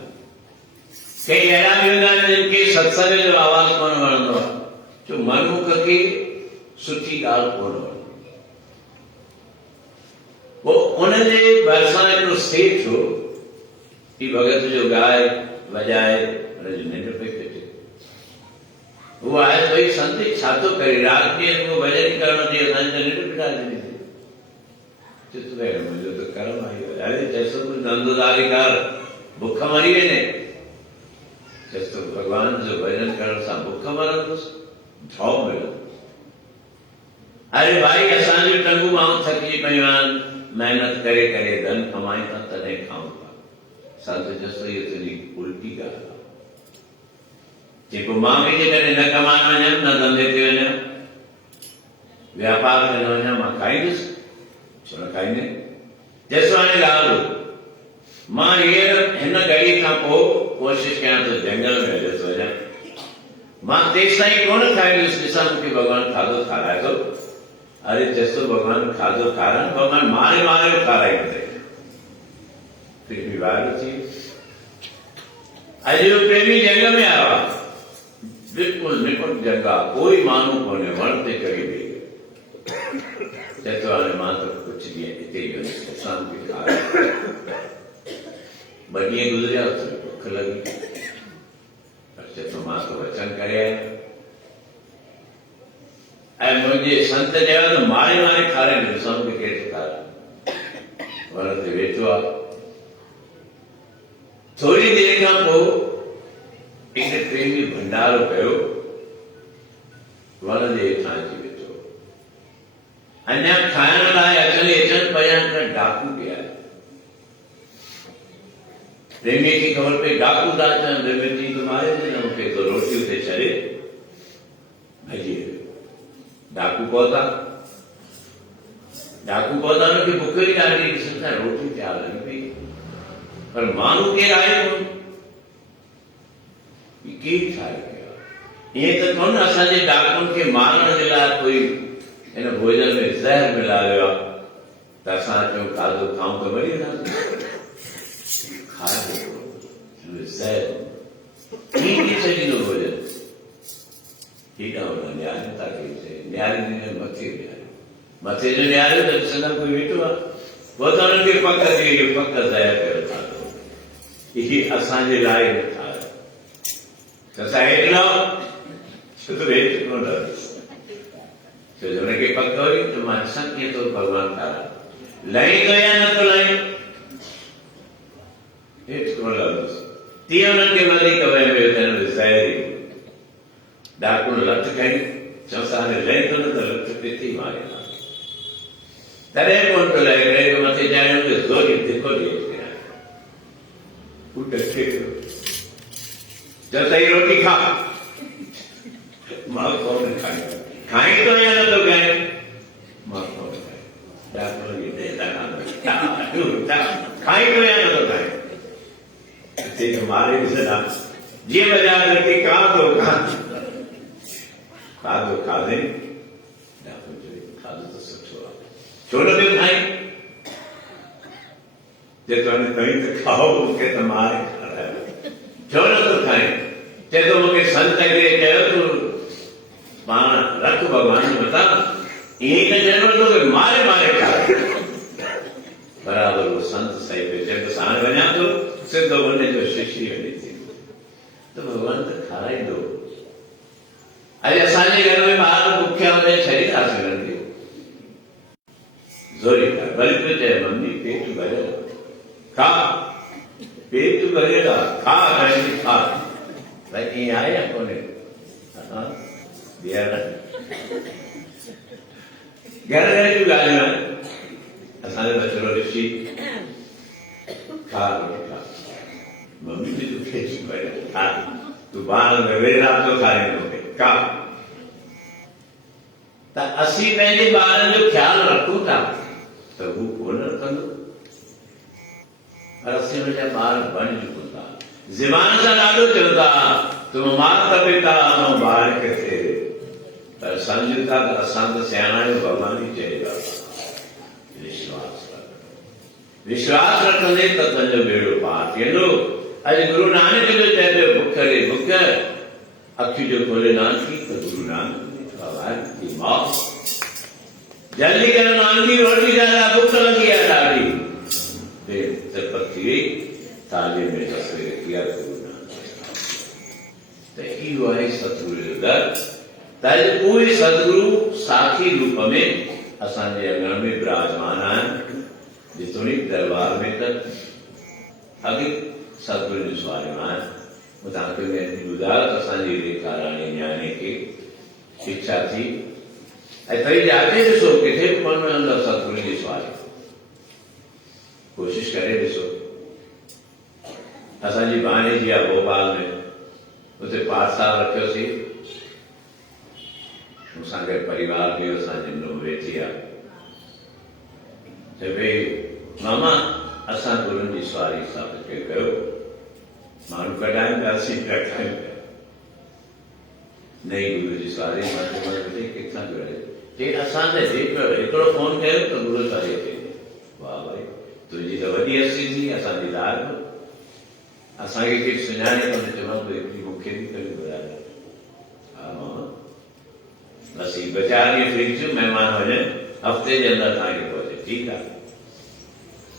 कई अहिड़ा बि हूंदा आहिनि जिन खे सत्संग जो आवाज़ कोन वणंदो आहे छो मनुख खे सुठी ॻाल्हि कोन वणंदी पोइ उनजे भरिसां हिकिड़ो सेठ हो ही भगत जो ॻाए वॼाए हुनजी निंड पई अचे हू आहे भई संत छा थो करे राति ॾींहं को भॼन करणु थी असांजी त निंड पिटा ॾिनी मुंहिंजो त कर्म आई अरे चइसो तूं धंधोदारी कर बुख मरी वेंदे चइस तो भॻवान जो भॼन करण सां बुख मरंदुसि जॉब मिलंदो अरे भाई असांजूं टंगूं माण्हू थकिजी पयूं आहिनि महिनत करे करे धन कमाई था तॾहिं खाऊं था संत चइसो इहो तुंहिंजी उल्टी ॻाल्हि आहे जेको मां बि जेकॾहिं न कमाइण वञा न धंधे ते वञा व्यापार ते न वञा मां खाईंदुसि छो न खाईंदे चइसो हाणे ॻाल्हि मां हींअर हिन घड़ी खां पोइ कोशिशि कयां थो जंगल में हलियो थो वञा मां तेसि ताईं कोन खाईंदुसि ॾिसां मूंखे भॻवानु खाधो खाराए थो अरे चइसो भॻवानु खाधो खाराइण भॻवानु मारे मारे खाराईंदे फिर भी वार थी अॼु जो प्रेमी जंगल में आयो आहे बिल्कुलु निपट जॻह कोई माण्हू कोन्हे वण ते करे वेही चए थो हाणे मां त कुझु ॾींहं हिते ई वञी असां मूंखे खाराए ॿ ॾींहं गुज़रिया थोरी बुख लॻी पर चए थो मां तो वचन करे आहियां ऐं मुंहिंजे संत चयो त मारे मारे खाराईंदो ॾिसां मूंखे केरु थो खाराए वण ते वेठो आहे थोड़ी देर खां पोइ हिकु प्रेमी भंडारो कयो वण जे हेठां अची वेठो अञा खाइण लाइ अचनि पिया त डाकू पिया प्रेमीअ खे ख़बर पई डाकू था अचनि प्रेमी तो मारे मूंखे तो रोटी उते छॾे भॼी वियो डाकू पहुता हुनखे बुख जी ॾाढी ॾिसनि था रोटी तयारु लॻी पई पर माण्हू केरु आहे कोन केरु ठाहे कयो ईअं त कोन असांजे डाकुनि खे मारण जे लाइ कोई हिन भोजन में ज़हर मिलायो आहे त असां चऊं खाधो खाऊं त मरी वेंदासीं खाधो ज़हर कीअं छॾींदो भोजन ठीकु आहे हुन न्यारी था कई चए न्यारी मथे जो न्यारियो त ॾिसंदा कोई वेठो आहे पोइ त हुननि खे पक थी वई पक ज़हर कयो खाधो इहे असांजे लाइ न ठाहियो त असां हेठि लहो छो त हेठि कोन रहंदुसि छो जो हुनखे पक हुई त मां ॾिसां कीअं थो भॻवानु खाराए लहींदो या नथो लहे हेठि कोन लहंदुसि तीअं हुननि खे वधीक वहिम पियो थियनि ज़हरी डाकू लठ खणी चवंदा हाणे लहे थो न त लठ किथे मारे तॾहिं कोन पियो लहे रहे मथे चाढ़ियो त ज़ोरी धिको ॾेई पुट खे चवंदा रोटी खा मां कोन खाई खाईंदो या नथो खाए मां कोन खाए डाकू खाईंदो या नथो खाए मारे ॾिसंदा जीअं बाज़ारि रखी खाधो खाधे खाधो त सुठो आहे छो न पियो खाई जे तव्हां कहीं त खाओ मूंखे त मारे खारायो छो नथो खाए चए थो मूंखे संत खे चयो तूं पाण रख भॻवान जे मथां ईअं न चवणो थो की मारे मारे खाराए बराबरि उहो संत सही पियो चए त हाणे वञा थो सिधो वञे जो शिष्य वञे थी त भॻवान त खाराईंदो अॼु असांजे घर में ॿार बुखिया हुनखे छॾींदासीं हुननि खे जोरी खाए वरी पियो चए मम्मी पेट भरियल खा पेट भरियल खा खाईंदी खा भई ईअं आहे या कोन्हे ॿीहर घर घर जूं ॻाल्हियूं आहिनि असांजो बचिड़ो ॾिसी खा खा मम्मी बि तूं पेट भरियल खा तूं पाण में वेही राति जो खाराईंदो खा त असीं पंहिंजे ॿारनि जो ख़्यालु रखूं था त हू कोन रखंदो पर असीं हुनजा ॿार बण चुकूं था ज़बान सां ॾाढो चऊं था तुम माता पिता ऐं ॿार खे थे पर सम्झूं था त असां त सियाणा आहियूं भॻवान ई चएगा विश्वास रखंदे त तुंहिंजो बेड़ो पार थींदो अॼु गुरु नानक जो चए पियो बुख रे बुख अखियूं जो खोले नानकी त गुरु नानक की मौत जल्दी कर नानकी रोटी ज्यादा भूख लगी है ॾाढी देर पथी ताले में तस्वीर किया गुरु नानक त इहो आहे सतगुरु जो दर त उहे सतगुरु साखी रूप में असांजे अंगण में विराजमान आहिनि जेतोणीकि दरबार में त अॻे सतगुरु जी सवारियूं आहिनि तव्हांखे ॿुधायो त असांजी रेखा राणी न्याणे खे इच्छा थी ऐं तरी जाते ॾिसो किथे बि कोन मिलंदव सतगुरू जी सवारी कोशिश करे ॾिसो असांजी भाणेजी आहे भोपाल में उते पाठशाला रखियोसीं मूंसां गॾु परिवार बि असांजी नुंहुं वेठी आहे चए भई मामा असां गुरुनि जी सवारी साबित कयो माण्हू कढाइनि पिया असीं पिया खाइनि पिया नहीं गुरु जी सवारी मां किथां जो रहे ते असां त हिकिड़ो फोन कयो त गुरु सवारी अचे वाह भाई तुंहिंजी त वॾी हस्ती थी असांजी दाल असांखे केरु सुञाणे कोन चवां त हिकिड़ी मूंखे बि करे ॿुधाए हा मामा बसि ही 2-4 ॾींहं फ्री थियूं महिमान वञनि हफ़्ते जे अंदरि तव्हांखे पहुचे ठीकु आहे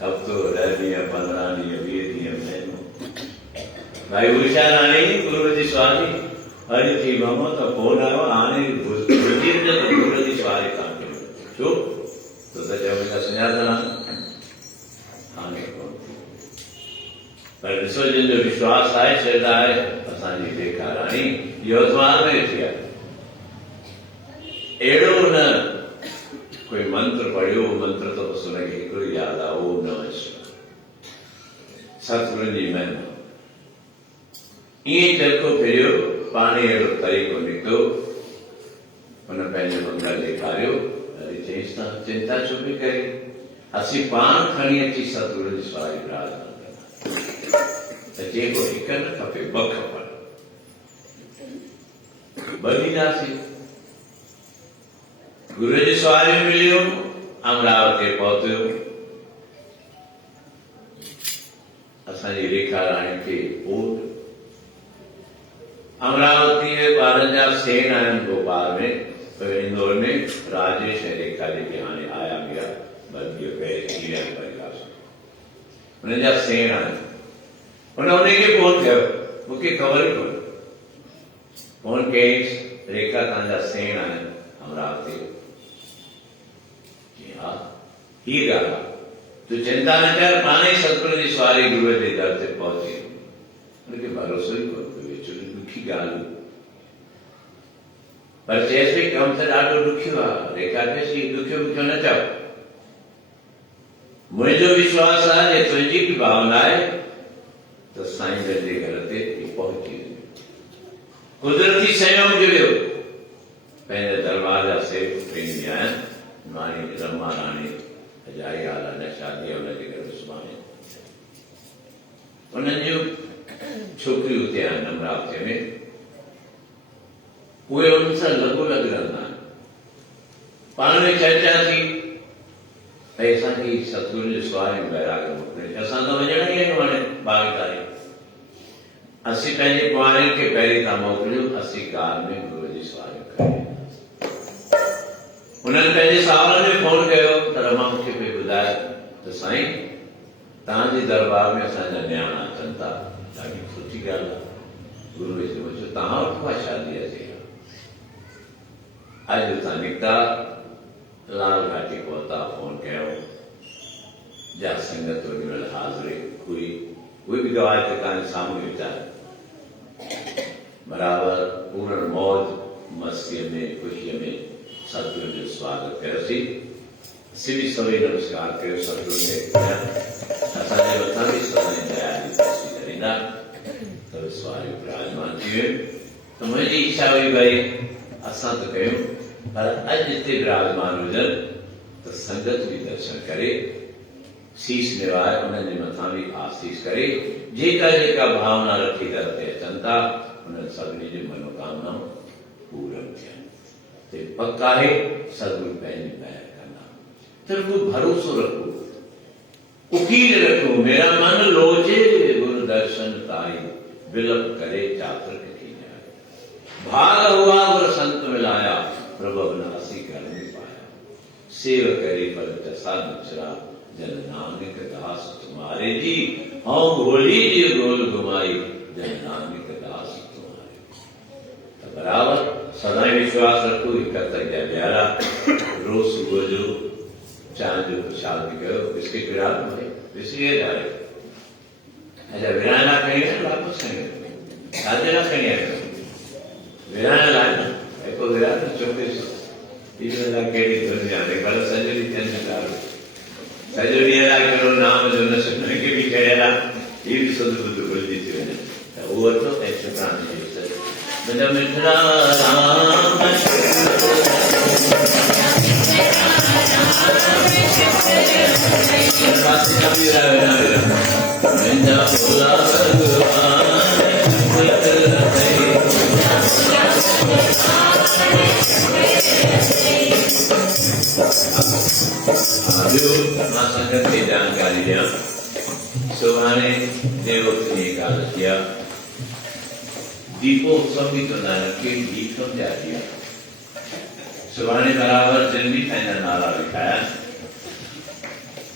हफ़्तो 10 ॾींहं 15 ॾींहं 20 ॾींहं महीनो भाई उषा राणी गुरू जी सवारी अरे थी मामो तो फोन आयो हाणे गुरुजीअ जो गुरू जी सवारी तव्हांखे छो त चयो मुंहिंजा सुञातल हाणे कोन पर ॾिसो जंहिंजो विश्वास आहे श्रद्धा आहे असांजी रेखा राणी यवतमाल में वेठी आहे अहिड़ो न कोई मंत्र पढ़ियो मंत्र तो बसि हुनखे हिकिड़ो यादि आहे ओम नमः शिवाय सतगुरुनि जी महिमा ईअं चरखो फिरियो पाणी अहिड़ो तरीक़ो निकितो हुन पंहिंजो मंगल ॾेखारियो वरी चईंसि त चिंता छो पई करे असीं पाण खणी अची सतगुरू जी सवारी विराजमान कंदा त जेको हिकु न खपे 2 खपनि 2 ॾींदासीं गुरू जी सवारी मिलियो अमरावती पहुतो असांजी रेखा राणी खे ओट अमरावती में 12 सेन आहिनि भोपाल में इंदौर में राजेश ऐं रेखा जेके हाणे आया ॿिया बल्कि पहिरें थी विया परिवार हुननि जा सेन आहिनि हुन उनखे फोन कयो मूंखे ख़बर ई कोन्हे फोन कयईंसि रेखा तव्हांजा सेन आहिनि अमरावती हा हीअ ॻाल्हि आहे तूं चिंता न कर पाण ई सतगुरू जी सवारी गुरूअ जे दर ते पहुची हुनखे भरोसो ई कोन ॾुखी ॻाल्हि पर चएसि पई कमु त ॾाढो ॾुखियो आहे रेखा चएसि ॾुखियो न चओ मुंहिंजो विश्वास आहे जे तुंहिंजी बि भावना आहे त साईं जन जे घर ते पहुची वञे कुदरती संयोग जुड़ियो पंहिंजे दरबार जा सेवक प्रेमी आहिनि राणी रमा राणी अजाई हाल आहे शादी आहे हुनजे घर सुभाणे उन्हनि जूं छोकिरियूं हुते आहिनि अमरावती में उहे उन्हनि सां लॻोलॻ रहंदा आहिनि पाण में चर्चा थी भई असांखे सतगुरू जी सवारी बैराग मोकिले असां त वञण ई आहियूं हाणे 22 तारीख़ असीं पंहिंजे कुंवारनि खे पहिरीं था मोकिलियूं असीं कार में गुरू जी सवारी खणी उन्हनि पंहिंजे सावरनि में फोन कयो त रमा मूंखे पई ॿुधाए त साईं तव्हांजे दरबार में असांजा न्याणा अचनि था ॾाढी सुठी ॻाल्हि आहे गुरू जी चयो तव्हां वटि शादी अचे अॼु तव्हां निकिता लाल घाटी पहुंचा, फोन कयो, जा संगत वॾी महिल हाज़िरी हुई, उहे बि गवाह ते तव्हांजे साम्हूं वीचार बराबरि पूर्ण मौज मस्तीअ में ख़ुशीअ में सतगुरु जो स्वागत कयोसीं। सिधी सवेल नमस्कार कयो सतगुरु खे, असांजे मथां बि सदाईं दया जी दृष्टि करींदा त विश्वास विराजमान थी वियो। त मुंहिंजी इच्छा हुई भई असां त कयूं, पर अॼु हिते विराजमान हुजनि त संगत बि दर्शन करे, शीश निवाए उन्हनि जे मथां बि आसीस करे, जेका जेका भावना रखी दर ते अचनि था उन्हनि सभिनी जी मनोकामनाऊं पूरन थियनि। ते पक आहे सतगुरु पंहिंजी महर कंदा। त रुॻो भरोसो रखो, उकील रखो, मेरा मन लोचे गुरु दर्शन ताई, विलप करे चातुर की जाए। भाग हुआ गुर संत मिलाया, प्रभु अविनाशी घर में पाया। सेव करे पर जसा नचरा, जन नानक दास तुम्हारे जी। हाँ गोली जी गोल घुमाई, जन नानक दास तुम्हारे। तो बराबर सदा विश्वास रखो, इकहत्तर जा प्यारा रोज सुबह जो चांद जो प्रसाद भी करो, बिस्किट विराट में बिस्किट जा रहे। अच्छा विराना कहीं ना वापस कहीं साधे ना कहीं आए विराना लाना एको विराना चौके से इधर केड़ी दुनिया में कल संजली टेंशन डालो संजली ला करो नाम जो न सुनने के भी करेला ये भी सुध बुध बोल दी थी ना वो तो ऐसे प्राण है सर मेरा मित्रा राम संगत की जानकारी दिया सुहाने देवोत्सव का किया दीपोत्सव भी तो नानक के दीप समझा दिया सुहाने बराबर दिन भी पैना नारा लिखाया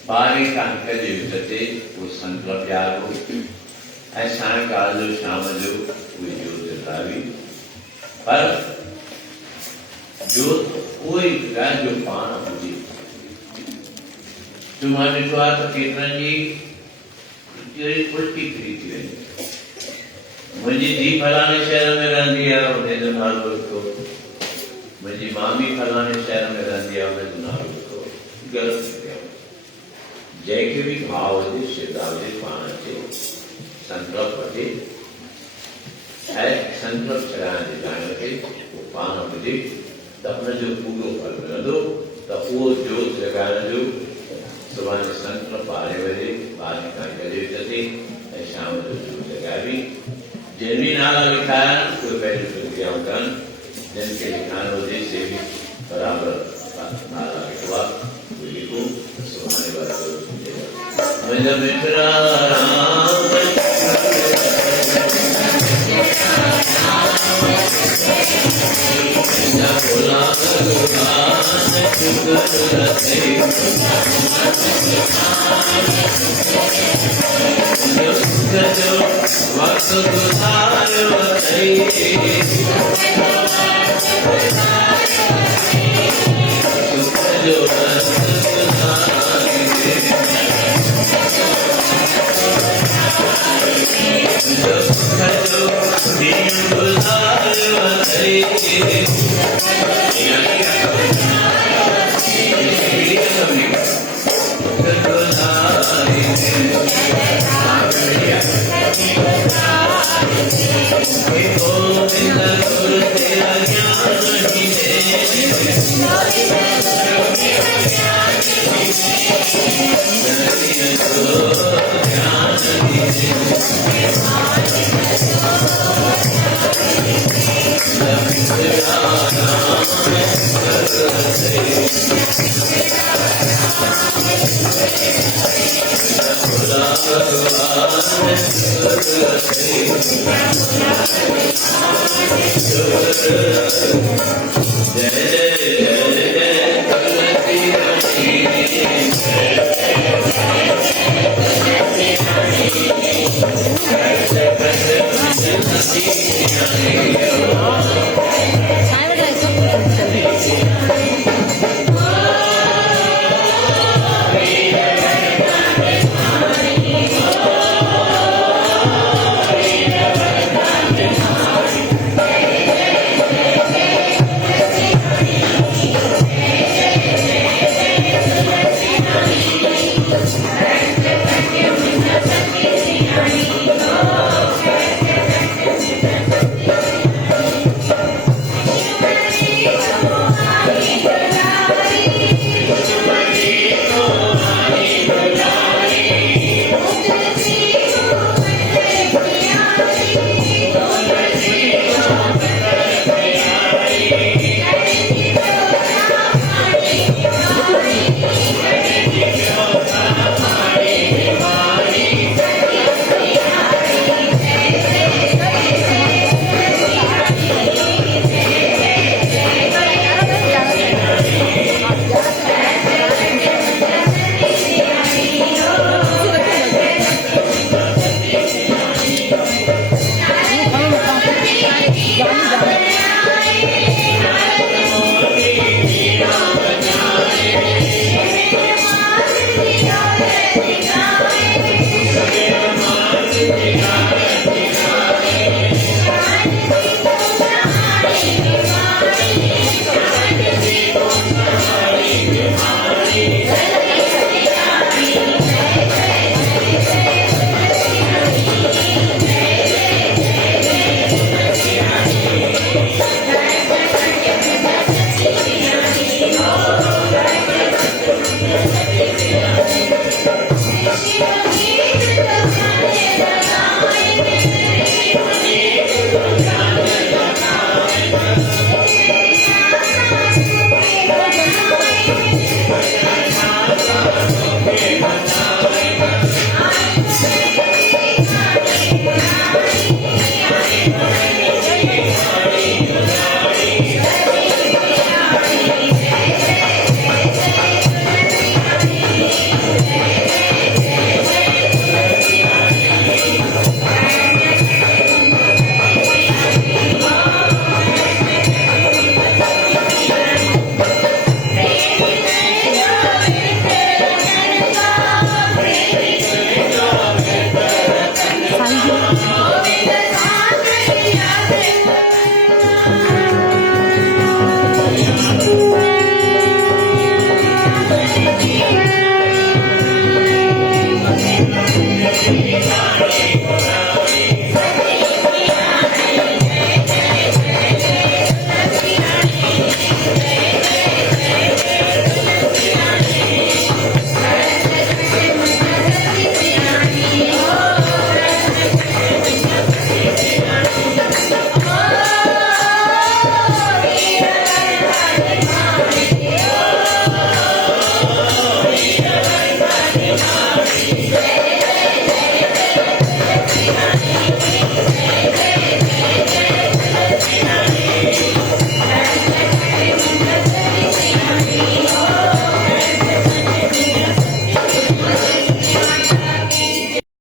बारी कांक जे विचते वो संकल्प याद हो ऐसा काल जो शाम जो वो जोत जलावी पर जोत कोई का जो पान हुई तुम्हारे द्वार तो कीर्तन जी तेरी उल्टी करी थी मुझे दी फलाने शहर में रहती है उन्हें तो नाल को मुझे मामी फलाने शहर में रहती है उन्हें तो नाल को गलत किया जय के भी भाव दे श्रद्धा पाना चाहिए संकल्प बटे है संकल्प चढ़ाने जाने के वो पाना बटे तब जो पूरो फल मिल दो तब वो जोत जगाना जो सुबह संकल्प 12 बजे बाहर करे जते शाम को जगावी जैनी नारा लिखाया तो पहले तो गया होता जिनके लिखान होते से भी बराबर नारा लिखवा लिखो सुहाने वाला मेरा मित्रा राम बोला Thank you. Shiva